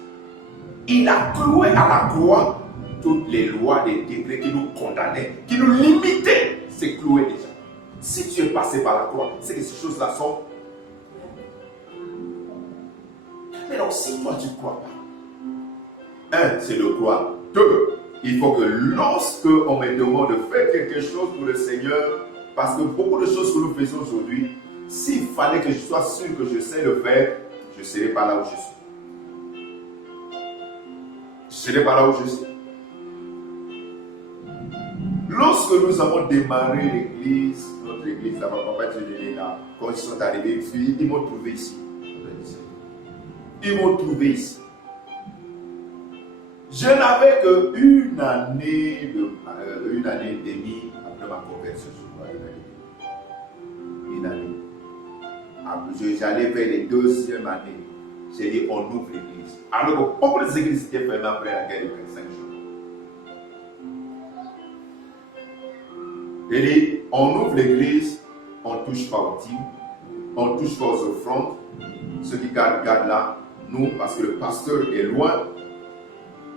Il a cloué à la croix toutes les lois, les décrets qui nous condamnaient, qui nous limitaient. C'est cloué déjà. Si tu es passé par la croix, c'est que ces choses-là sont. Mais donc, si toi tu ne crois pas, un, c'est de croire. Deux, il faut que lorsque on me demande de faire quelque chose pour le Seigneur, parce que beaucoup de choses que nous faisons aujourd'hui, s'il fallait que je sois sûr que je sais le faire, je ne serais pas là où je suis. Je ne serais pas là où je suis. Lorsque nous avons démarré l'église, notre église, là, papa Dieu là, quand ils sont arrivés, ils m'ont trouvé ici. Ils m'ont trouvé ici. Je n'avais qu'une année et demie après ma conversion. Une année. J'allais vers les deuxième année. J'ai dit, on ouvre l'église. Alors que beaucoup des églises étaient fermées après la guerre de 25 jours. J'ai dit, on ouvre l'église, on ne touche pas aux dîmes, on ne touche pas aux offrandes. Ceux qui gardent là, nous, parce que le pasteur est loin,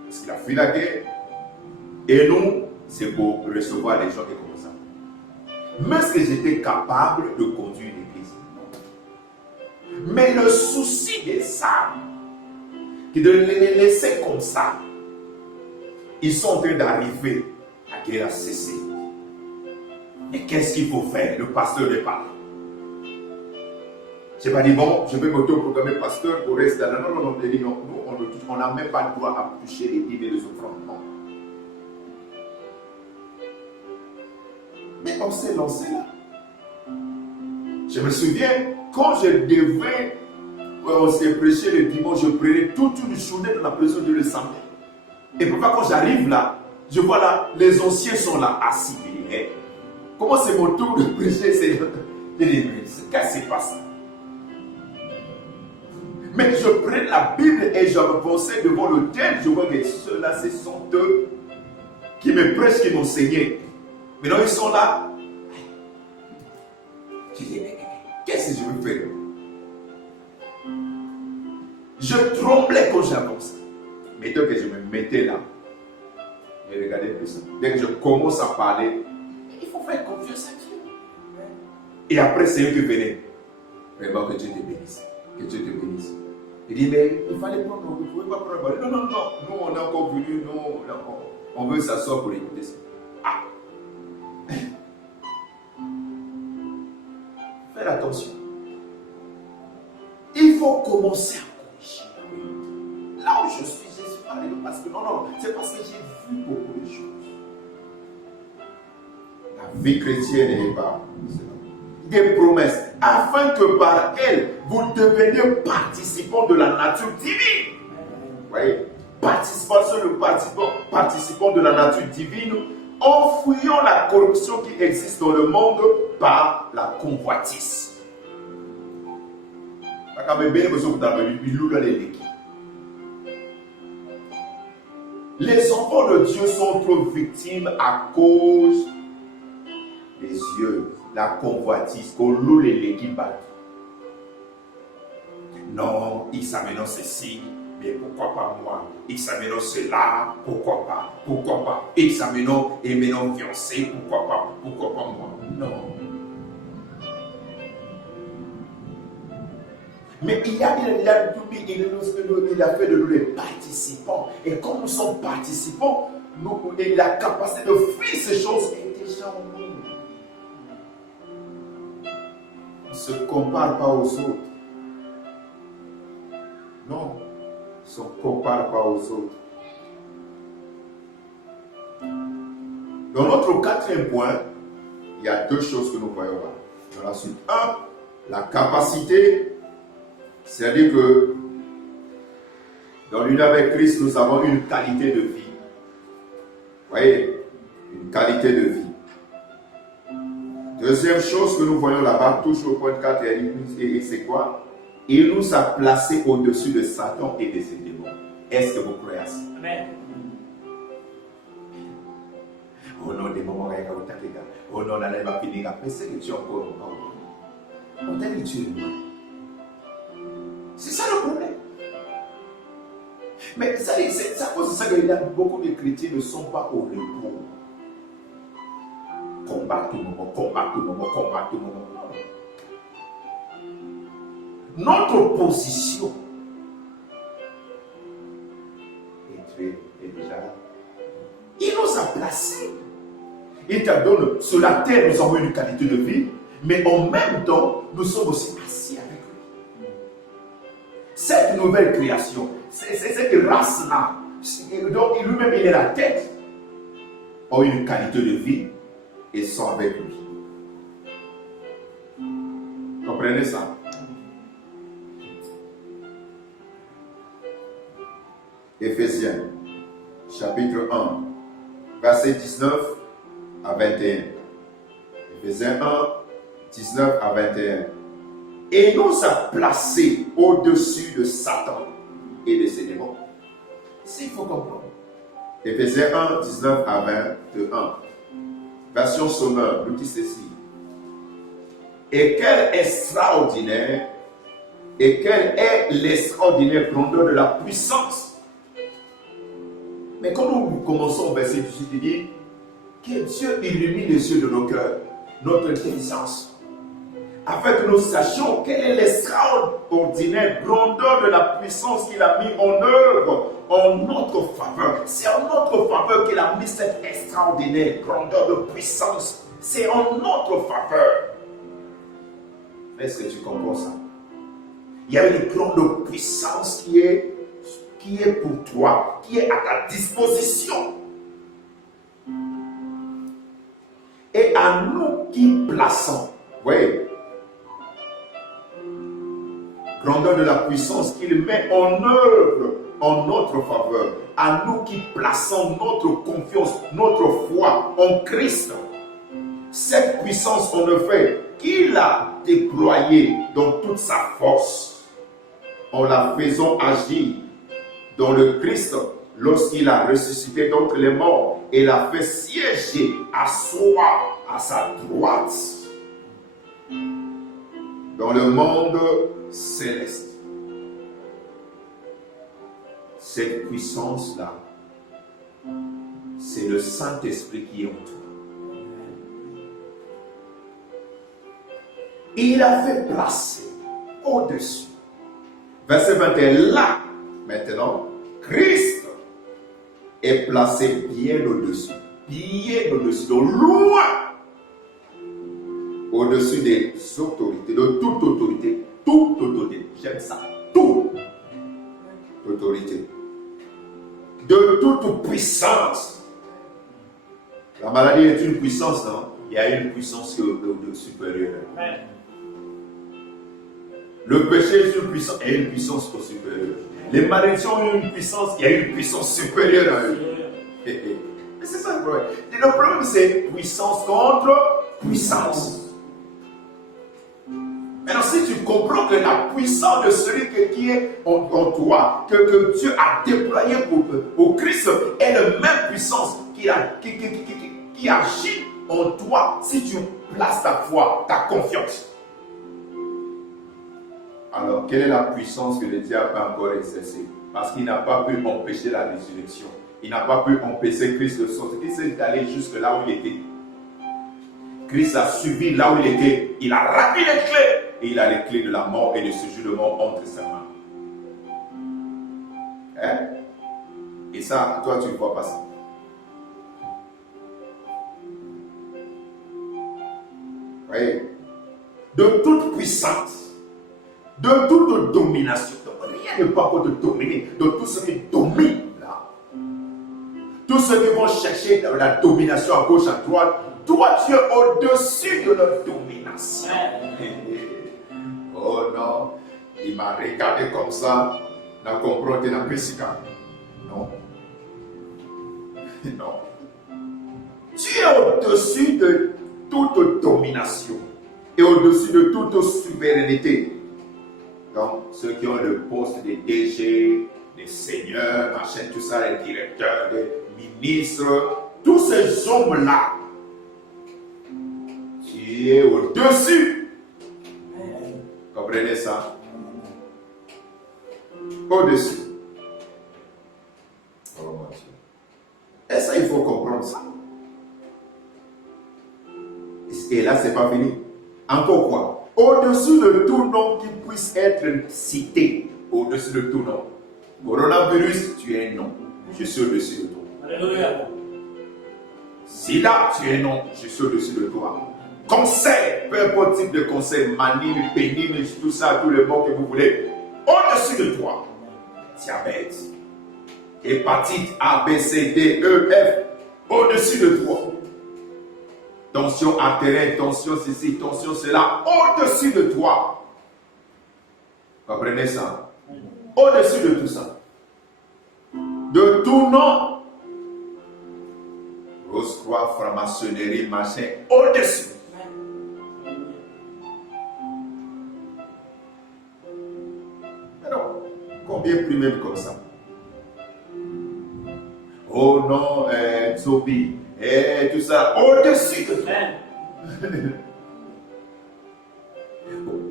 parce qu'il a fui la guerre. Et nous, c'est pour recevoir les gens qui comme ça. Mais est-ce que j'étais capable de conduire l'église? Mais le souci des âmes, qui de les laisser comme ça, ils sont en train d'arriver, la guerre a cessé. Et qu'est-ce qu'il faut faire? Le pasteur n'est pas là. Je n'ai pas dit, bon, je vais m'auto-programmer pasteur pour rester là. Non, j'ai dit non, nous, on n'a même pas le droit à toucher les dîmes et les offrandes. Non. Mais on s'est lancé là. Je me souviens, quand je devais, on s'est prêché le dimanche, je prenais toute une journée dans la présence de le samedi. Et pourquoi quand j'arrive là, je vois là, les anciens sont là, assis. Hey, comment c'est mon tour de prêcher? Je dis, mais qu'est-ce qui se passe? Mais je prends la Bible et je me pensais devant l'autel, je vois que ceux-là, ce sont eux qui me prêchent, qui m'ont enseigné. Maintenant, ils sont là. Je dis, qu'est-ce que je veux faire? Je tremblais quand j'avançais. Mais dès que je me mettais là, je regardais plus ça. Dès que je commence à parler, il faut faire confiance à Dieu. Et après, c'est eux qui venaient. Vraiment, que Dieu te bénisse. Que Dieu te bénisse. Il dit, mais il fallait prendre, vous ne pouvez pas prendre. Non, nous on est encore venus, on veut s'asseoir pour écouter ça. Ah! Faites attention. Il faut commencer à corriger. Là où je suis parlé parce que non, c'est parce que j'ai vu beaucoup de choses. La vie chrétienne n'est pas des promesses, afin que par elles, vous deveniez participants de la nature divine. Vous voyez, participants de la nature divine, en fuyant la corruption qui existe dans le monde par la convoitise. Les enfants de Dieu sont trop victimes à cause des yeux, la convoitise, qu'on loue les qui battent. Non, il s'amène ceci, mais pourquoi pas moi? Il s'amène cela, pourquoi pas? Pourquoi pas? Il s'amène et maintenant fiancé, pourquoi pas moi? Non. Mais il a fait de nous les participants. Et quand nous sommes participants, la capacité de fuir ces choses est déjà en nous. On ne se compare pas aux autres. Non, on ne se compare pas aux autres. Dans notre quatrième point, il y a deux choses que nous voyons là. Dans la suite. Un, la capacité. C'est-à-dire que dans l'union avec Christ, nous avons une qualité de vie. Vous voyez, une qualité de vie. Deuxième chose que nous voyons là-bas, toujours au point 4, et c'est quoi? Il nous a placés au-dessus de Satan et de ses démons. Est-ce que vous croyez à ça? Amen. Oh non, des moments, oh non, la lèvre va finir. C'est que tu es encore. On t'a dit tu es loin. C'est ça le problème. Mais c'est à cause de ça que beaucoup de chrétiens ne sont pas au repos. Combat tout le moment. Notre position est déjà là. Il nous a placés. Il te donne, sur la terre, nous avons une qualité de vie, mais en même temps, nous sommes aussi assis avec lui. Cette nouvelle création, cette race-là, donc lui-même, il est la tête, ont une qualité de vie et sont avec lui. Comprenez ça? Éphésiens, chapitre 1, verset 19 à 21. Éphésiens 1, 19 à 21. Et nous a placés au-dessus de Satan et de ses démons. S'il faut comprendre. Éphésiens 1, 19 à 21. Version Sommeur, nous dit ceci. Et quelle est l'extraordinaire grandeur de la puissance. Mais quand nous commençons au verset 18, il dit que Dieu illumine les yeux de nos cœurs, notre intelligence, afin que nous sachions quelle est l'extraordinaire grandeur de la puissance qu'il a mis en œuvre en notre faveur. C'est en notre faveur qu'il a mis cette extraordinaire grandeur de puissance. C'est en notre faveur. Est-ce que tu comprends ça? Il y a une grande puissance qui est pour toi, qui est à ta disposition. Et à nous qui plaçons, oui, grandeur de la puissance qu'il met en œuvre en notre faveur, à nous qui plaçons notre confiance, notre foi en Christ. Cette puissance, en effet, qu'il a déployée dans toute sa force, en la faisant agir dans le Christ, lorsqu'il a ressuscité d'entre les morts et l'a fait siéger à soi, à sa droite, dans le monde céleste. Cette puissance-là, c'est le Saint-Esprit qui est en toi. Il a fait placer au-dessus. Verset 21, là, maintenant, Christ est placé bien au-dessus, donc loin, au-dessus des autorités, de toute autorité, j'aime ça, toute autorité, de toute puissance. La maladie est une puissance, non? il y a une puissance supérieure. Le péché est une puissance, il y a une puissance supérieure. Les malédictions ont une puissance, il y a une puissance supérieure à eux. Mais c'est ça le problème. Et le problème, c'est puissance contre puissance. Maintenant, si tu comprends que la puissance de celui qui est en toi, que Dieu a déployé pour Christ, est la même puissance qui agit en toi si tu places ta foi, ta confiance. Alors, quelle est la puissance que le diable a encore exercée? Parce qu'il n'a pas pu empêcher la résurrection. Il n'a pas pu empêcher Christ de sortir. Christ est allé jusque là où il était. Christ a suivi là où il était. Il a rempli les clés. Et il a les clés de la mort et du séjour de mort entre ses mains. Hein? Et ça, toi, tu ne vois pas ça. Oui. De toute puissance, de toute domination. Rien ne peut encore te dominer. De tout ce qui domine là. Tous ceux qui vont chercher la domination à gauche, à droite, toi, tu es au-dessus de leur domination. Oh non, il m'a regardé comme ça, n'a compris la musique. Non. Non. Tu es au-dessus de toute domination et au-dessus de toute souveraineté. Donc, ceux qui ont le poste des DG, des seigneurs, machin, tout ça, les directeurs, les ministres, tous ces hommes-là, tu es au-dessus. Comprenez ça? Au-dessus. Oh mon Dieu. Et ça, il faut comprendre ça. Et là, c'est pas fini. Encore quoi? Au-dessus de tout nom qui puisse être cité. Au-dessus de tout nom. Coronavirus, tu es un nom. Je suis au-dessus de toi. Alléluia. Sida, tu es un nom. Je suis au-dessus de toi. Conseil, peu importe type de conseil, maligne, pénible, tout ça, tout le monde que vous voulez, au-dessus de toi. Diabète, hépatite A, B, C, D, E, F, au-dessus de toi. Tension artérielle, tension ceci, tension cela, au-dessus de toi. Comprenez ça? Au-dessus de tout ça. De tout nom. Rose-Croix, franc-maçonnerie, machin, au-dessus. Alors, combien plus même comme ça? Oh non, Zobi, tout ça, au-dessus de toi.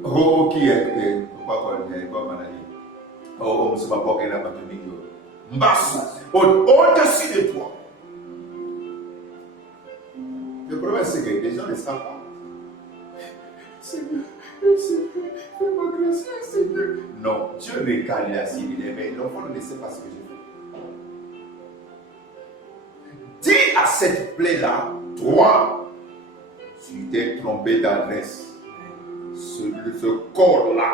Oh, qui est, quoi maladie? Oh, on ne sait pas pourquoi elle a battu le Mbassou, au-dessus de toi. Le problème, c'est que les gens ne savent pas. Seigneur, fais-moi grâce, Seigneur. Non, Dieu regarde là s'il est, mais l'enfant ne sait pas ce que j'ai fait. Dis à cette plaie-là, toi, tu t'es trompé d'adresse. Ce corps-là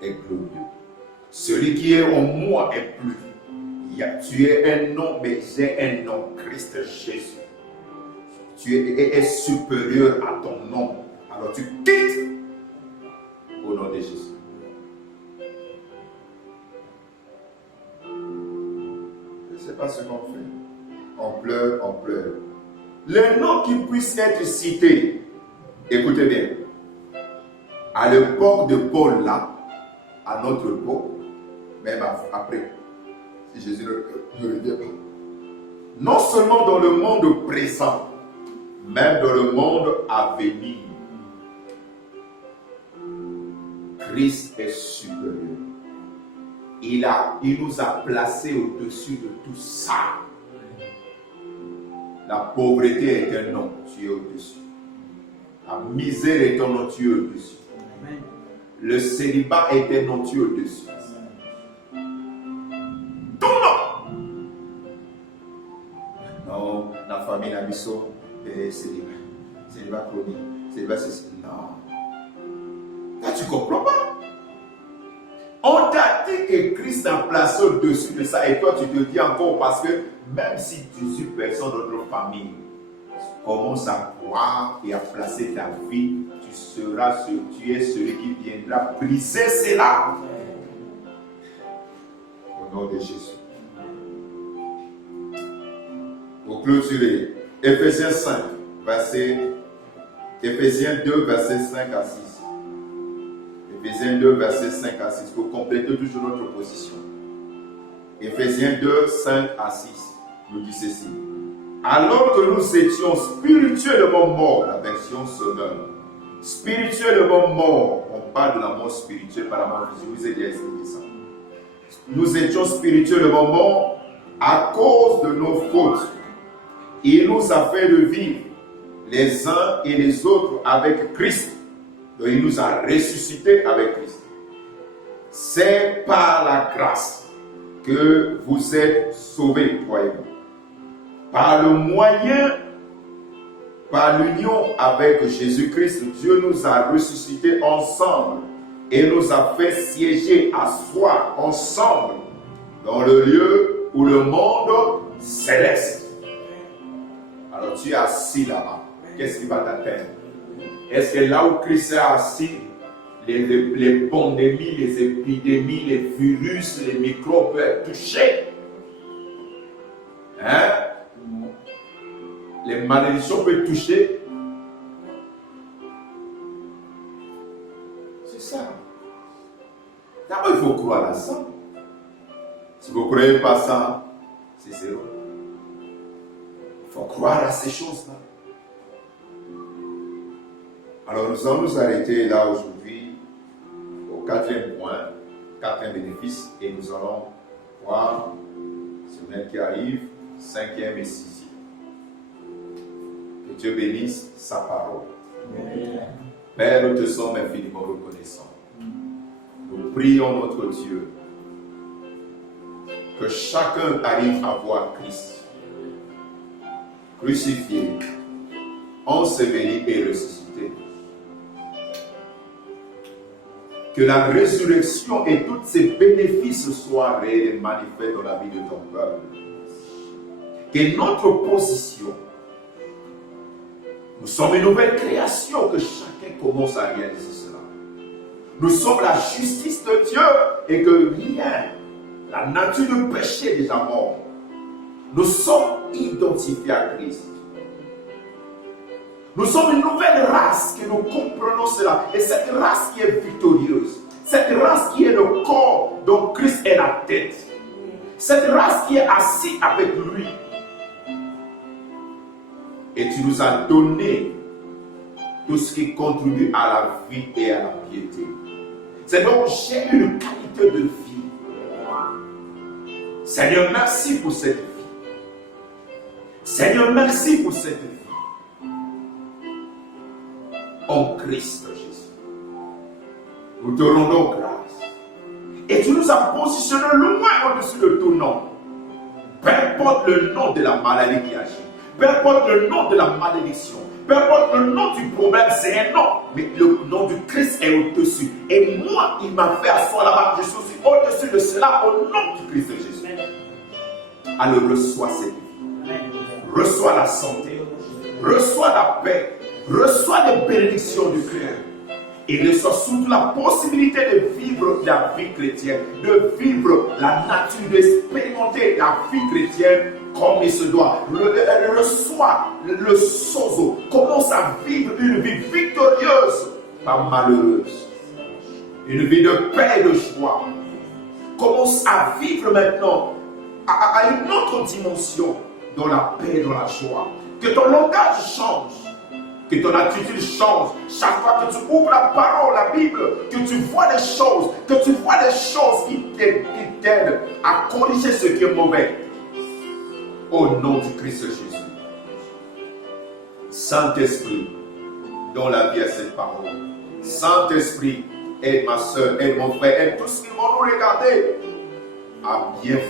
est glorieux. Celui qui est en moi est plus. Tu es un nom, mais j'ai un nom, Christ Jésus. Tu es supérieur à ton nom. Alors tu quittes au nom de Jésus. Je ne sais pas ce qu'on fait. On pleure, on pleure. Les noms qui puissent être cités, écoutez bien, à l'époque de Paul là, à notre époque, même après, si Jésus ne revient pas, non seulement dans le monde présent, même dans le monde à venir, Christ est supérieur. Il nous a placés au-dessus de tout ça. La pauvreté est un nom, tu es au-dessus. La misère est un nom, tu es au-dessus. Le célibat est un nom, tu es au-dessus. Tout nom. Non, la famille n'a mis célibat. Célibat chronique. Célibat c'est... Non. Là, tu ne comprends pas. On t'a dit que Christ a placé au-dessus de ça et toi tu te dis encore parce que même si 18 personnes de notre famille commencent à croire croire et à placer ta vie, tu es celui qui viendra briser cela. Au nom de Jésus. Pour clôturer, Éphésiens 2, versets 5 à 6. Éphésiens 2, versets 5 à 6, pour compléter toujours notre position. Éphésiens 2, 5 à 6, nous dit ceci. Alors que nous étions spirituellement morts, la version Sommeur, spirituellement morts, on parle de la mort spirituelle par la mort physique, je vous ai déjà expliqué ça. Nous étions spirituellement morts à cause de nos fautes. Il nous a fait revivre les uns et les autres avec Christ. Donc il nous a ressuscités avec Christ. C'est par la grâce que vous êtes sauvés, toi et moi. Par l'union avec Jésus-Christ, Dieu nous a ressuscités ensemble et nous a fait siéger à soi ensemble dans le lieu où le monde céleste. Alors tu es assis là-bas. Qu'est-ce qui va t'atteindre? Est-ce que là où Christ est assis, les pandémies, les épidémies, les virus, les microbes peuvent toucher? Hein? Les malédictions peuvent toucher? C'est ça. D'abord, il faut croire à ça. Si vous ne croyez pas ça, c'est zéro. Il faut croire à ces choses-là. Alors nous allons nous arrêter là aujourd'hui au quatrième point, quatrième bénéfice, et nous allons voir semaine qui arrive, cinquième et sixième. Que Dieu bénisse sa parole. Amen. Père, nous te sommes infiniment reconnaissants. Nous prions notre Dieu que chacun arrive à voir Christ crucifié, enseveli et ressuscité. Que la résurrection et tous ses bénéfices soient réels et manifestés dans la vie de ton peuple. Que notre position, nous sommes une nouvelle création, que chacun commence à réaliser cela. Nous sommes la justice de Dieu et que rien, la nature de péché est déjà mort. Nous sommes identifiés à Christ. Nous sommes une nouvelle race que nous comprenons cela. Et cette race qui est victorieuse. Cette race qui est le corps dont Christ est la tête. Cette race qui est assise avec lui. Et tu nous as donné tout ce qui contribue à la vie et à la piété. C'est donc j'ai une qualité de vie. Seigneur, merci pour cette vie. Seigneur, merci pour cette vie. En Christ Jésus. Nous te rendons grâce. Et tu nous as positionnés loin au-dessus de tout nom. Peu importe le nom de la maladie qui agit. Peu importe le nom de la malédiction. Peu importe le nom du problème, c'est un nom. Mais le nom du Christ est au-dessus. Et moi, il m'a fait asseoir là-bas. Je suis aussi au-dessus de cela au nom du Christ Jésus. Alors reçois cette vie. Reçois la santé. Reçois la paix. Reçois les bénédictions du cœur. Et reçois surtout la possibilité de vivre la vie chrétienne. De vivre la nature, d'expérimenter la vie chrétienne comme il se doit. Reçois le sozo. Commence à vivre une vie victorieuse, pas malheureuse. Une vie de paix et de joie. Commence à vivre maintenant à une autre dimension dans la paix et dans la joie. Que ton langage change. Que ton attitude change. Chaque fois que tu ouvres la parole, la Bible, que tu vois des choses, qui t'aident à corriger ce qui est mauvais. Au nom du Christ Jésus. Saint-Esprit, donne la vie à cette parole. Saint-Esprit, aide ma soeur, aide mon frère, aide tous ceux qui vont nous regarder à bien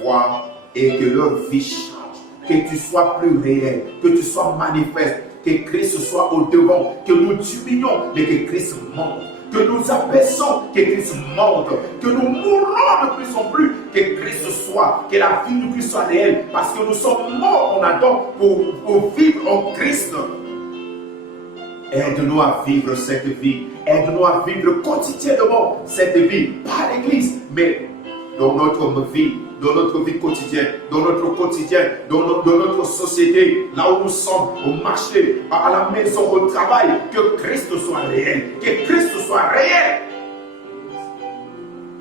voir et que leur vie change. Que tu sois plus réel, que tu sois manifeste, que Christ soit au devant, que nous diminuons, mais que Christ monte. que nous abaissons, que Christ monte, que nous mourons de plus en plus, que Christ soit, que la vie de Christ soit réelle, parce que nous sommes morts en Adam pour vivre en Christ. Aide-nous à vivre cette vie, aide-nous à vivre quotidiennement cette vie, pas à l'église, mais dans notre vie quotidienne, dans notre quotidien, dans notre société, là où nous sommes, au marché, à la maison, au travail, que Christ soit réel, que Christ soit réel.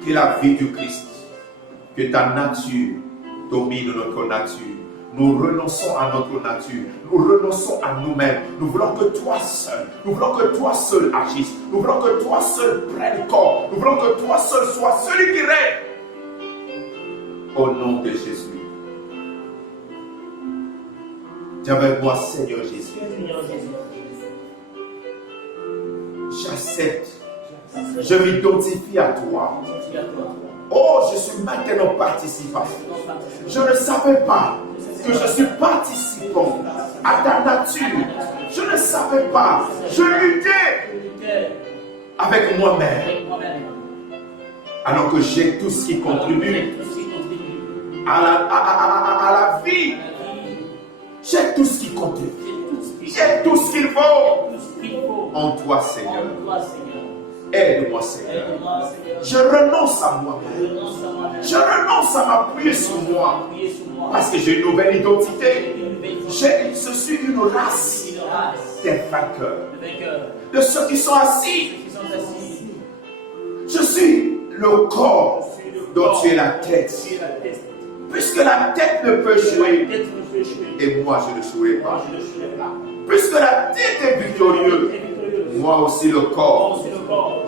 Que la vie du Christ, que ta nature domine notre nature. Nous renonçons à notre nature, nous renonçons à nous-mêmes. Nous voulons que toi seul agisses. Nous voulons que toi seul prenne corps. Nous voulons que toi seul sois celui qui règne. Au nom de Jésus. Dis avec moi, Seigneur Jésus. J'accepte. Je m'identifie à toi. Oh, je suis maintenant participant. Je ne savais pas que je suis participant à ta nature. Je ne savais pas. Je luttais avec moi-même. Alors que j'ai tout ce qui contribue à la vie. J'ai tout ce qui contribue. J'ai tout ce qu'il faut en toi, Seigneur. Aide-moi, Seigneur. Je renonce à moi-même. Je renonce à m'appuyer sur moi. Parce que j'ai une nouvelle identité. Je suis une race des vainqueurs. De ceux qui sont assis. Je suis le corps dont tu es la tête. Puisque la tête ne peut jouer, et moi je ne jouerai pas. Puisque la tête est victorieuse, moi aussi le corps,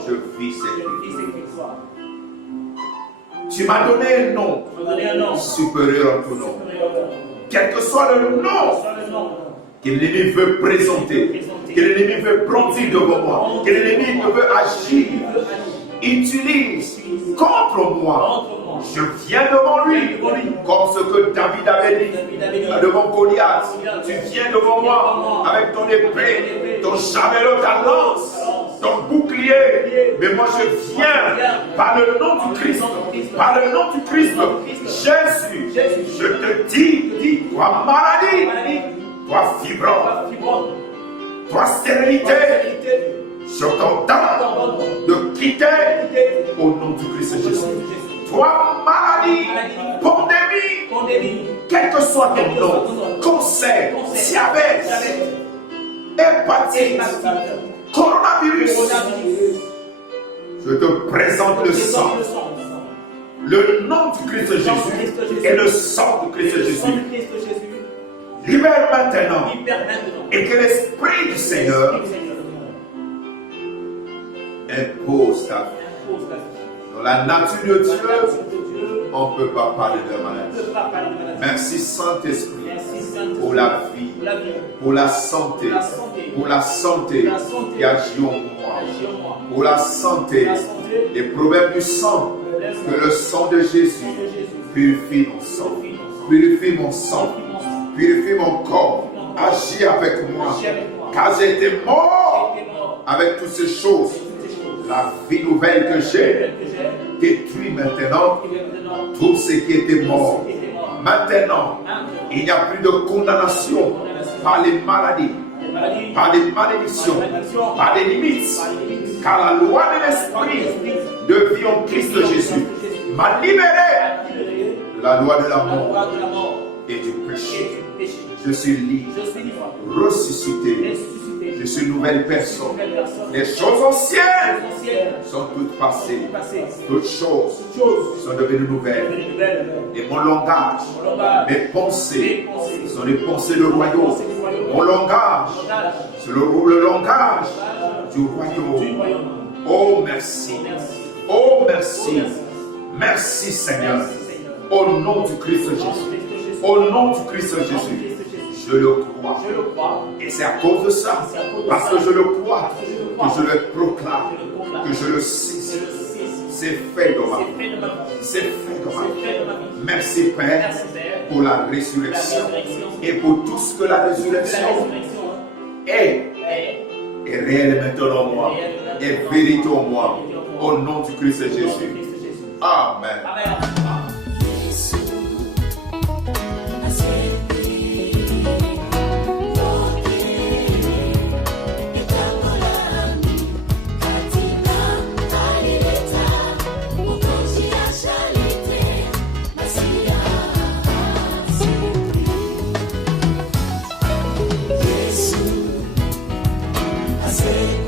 je vis cette victoire. Tu m'as donné un nom supérieur à tout nom. Quel que soit le nom que l'ennemi veut présenter, que l'ennemi veut brandir devant moi, que l'ennemi veut agir, utilise contre moi. Je viens devant lui, comme ce que David avait dit devant Goliath. Tu viens devant moi avec ton épée, ton javelot, ta lance, ton bouclier. Mais moi je viens par le nom du Christ, par le nom du Christ. Jésus, je te dis, toi maladie, toi fibrome, toi stérilité, je t'ordonne de quitter au nom du Christ Jésus. Toi, maladie, pandémie, quel que soit ton nom, cancer, diabète, hépatite, coronavirus, je te présente le sang. Le nom du Christ Jésus et le sang du Christ Jésus. Libère maintenant et que l'Esprit du Seigneur impose ta vie. Dans la nature de Dieu, on ne peut pas parler de maladie. Merci Saint-Esprit pour la vie, pour la santé qui agit en moi, pour la santé, les problèmes du sang, que le sang de Jésus purifie mon sang, purifie mon sang, purifie mon corps, agis avec moi, car j'ai été mort avec toutes ces choses. La vie nouvelle que j'ai détruit maintenant tout ce qui était mort. Maintenant, il n'y a plus de condamnation par les maladies, par les malédictions, par les limites, car la loi de l'esprit de vie en Christ Jésus m'a libéré de la loi de la mort et du péché. Je suis libre, ressuscité. Je suis une nouvelle personne. Les choses anciennes sont toutes passées. Toutes choses sont devenues nouvelles. Et mon langage, mes pensées sont les pensées du royaume. Mon langage, c'est le langage du royaume. Oh merci. Oh merci. Merci Seigneur. Au nom du Christ Jésus. Au nom du Christ Jésus. Je le crois. Et c'est à cause de ça, parce que je le crois, que je le proclame, que je le sais. C'est fait dans ma vie. C'est fait dans ma vie. Merci Père pour la résurrection et pour tout ce que la résurrection est est réel maintenant en moi, est vérité en moi. Au nom du Christ Jésus. Amen. Say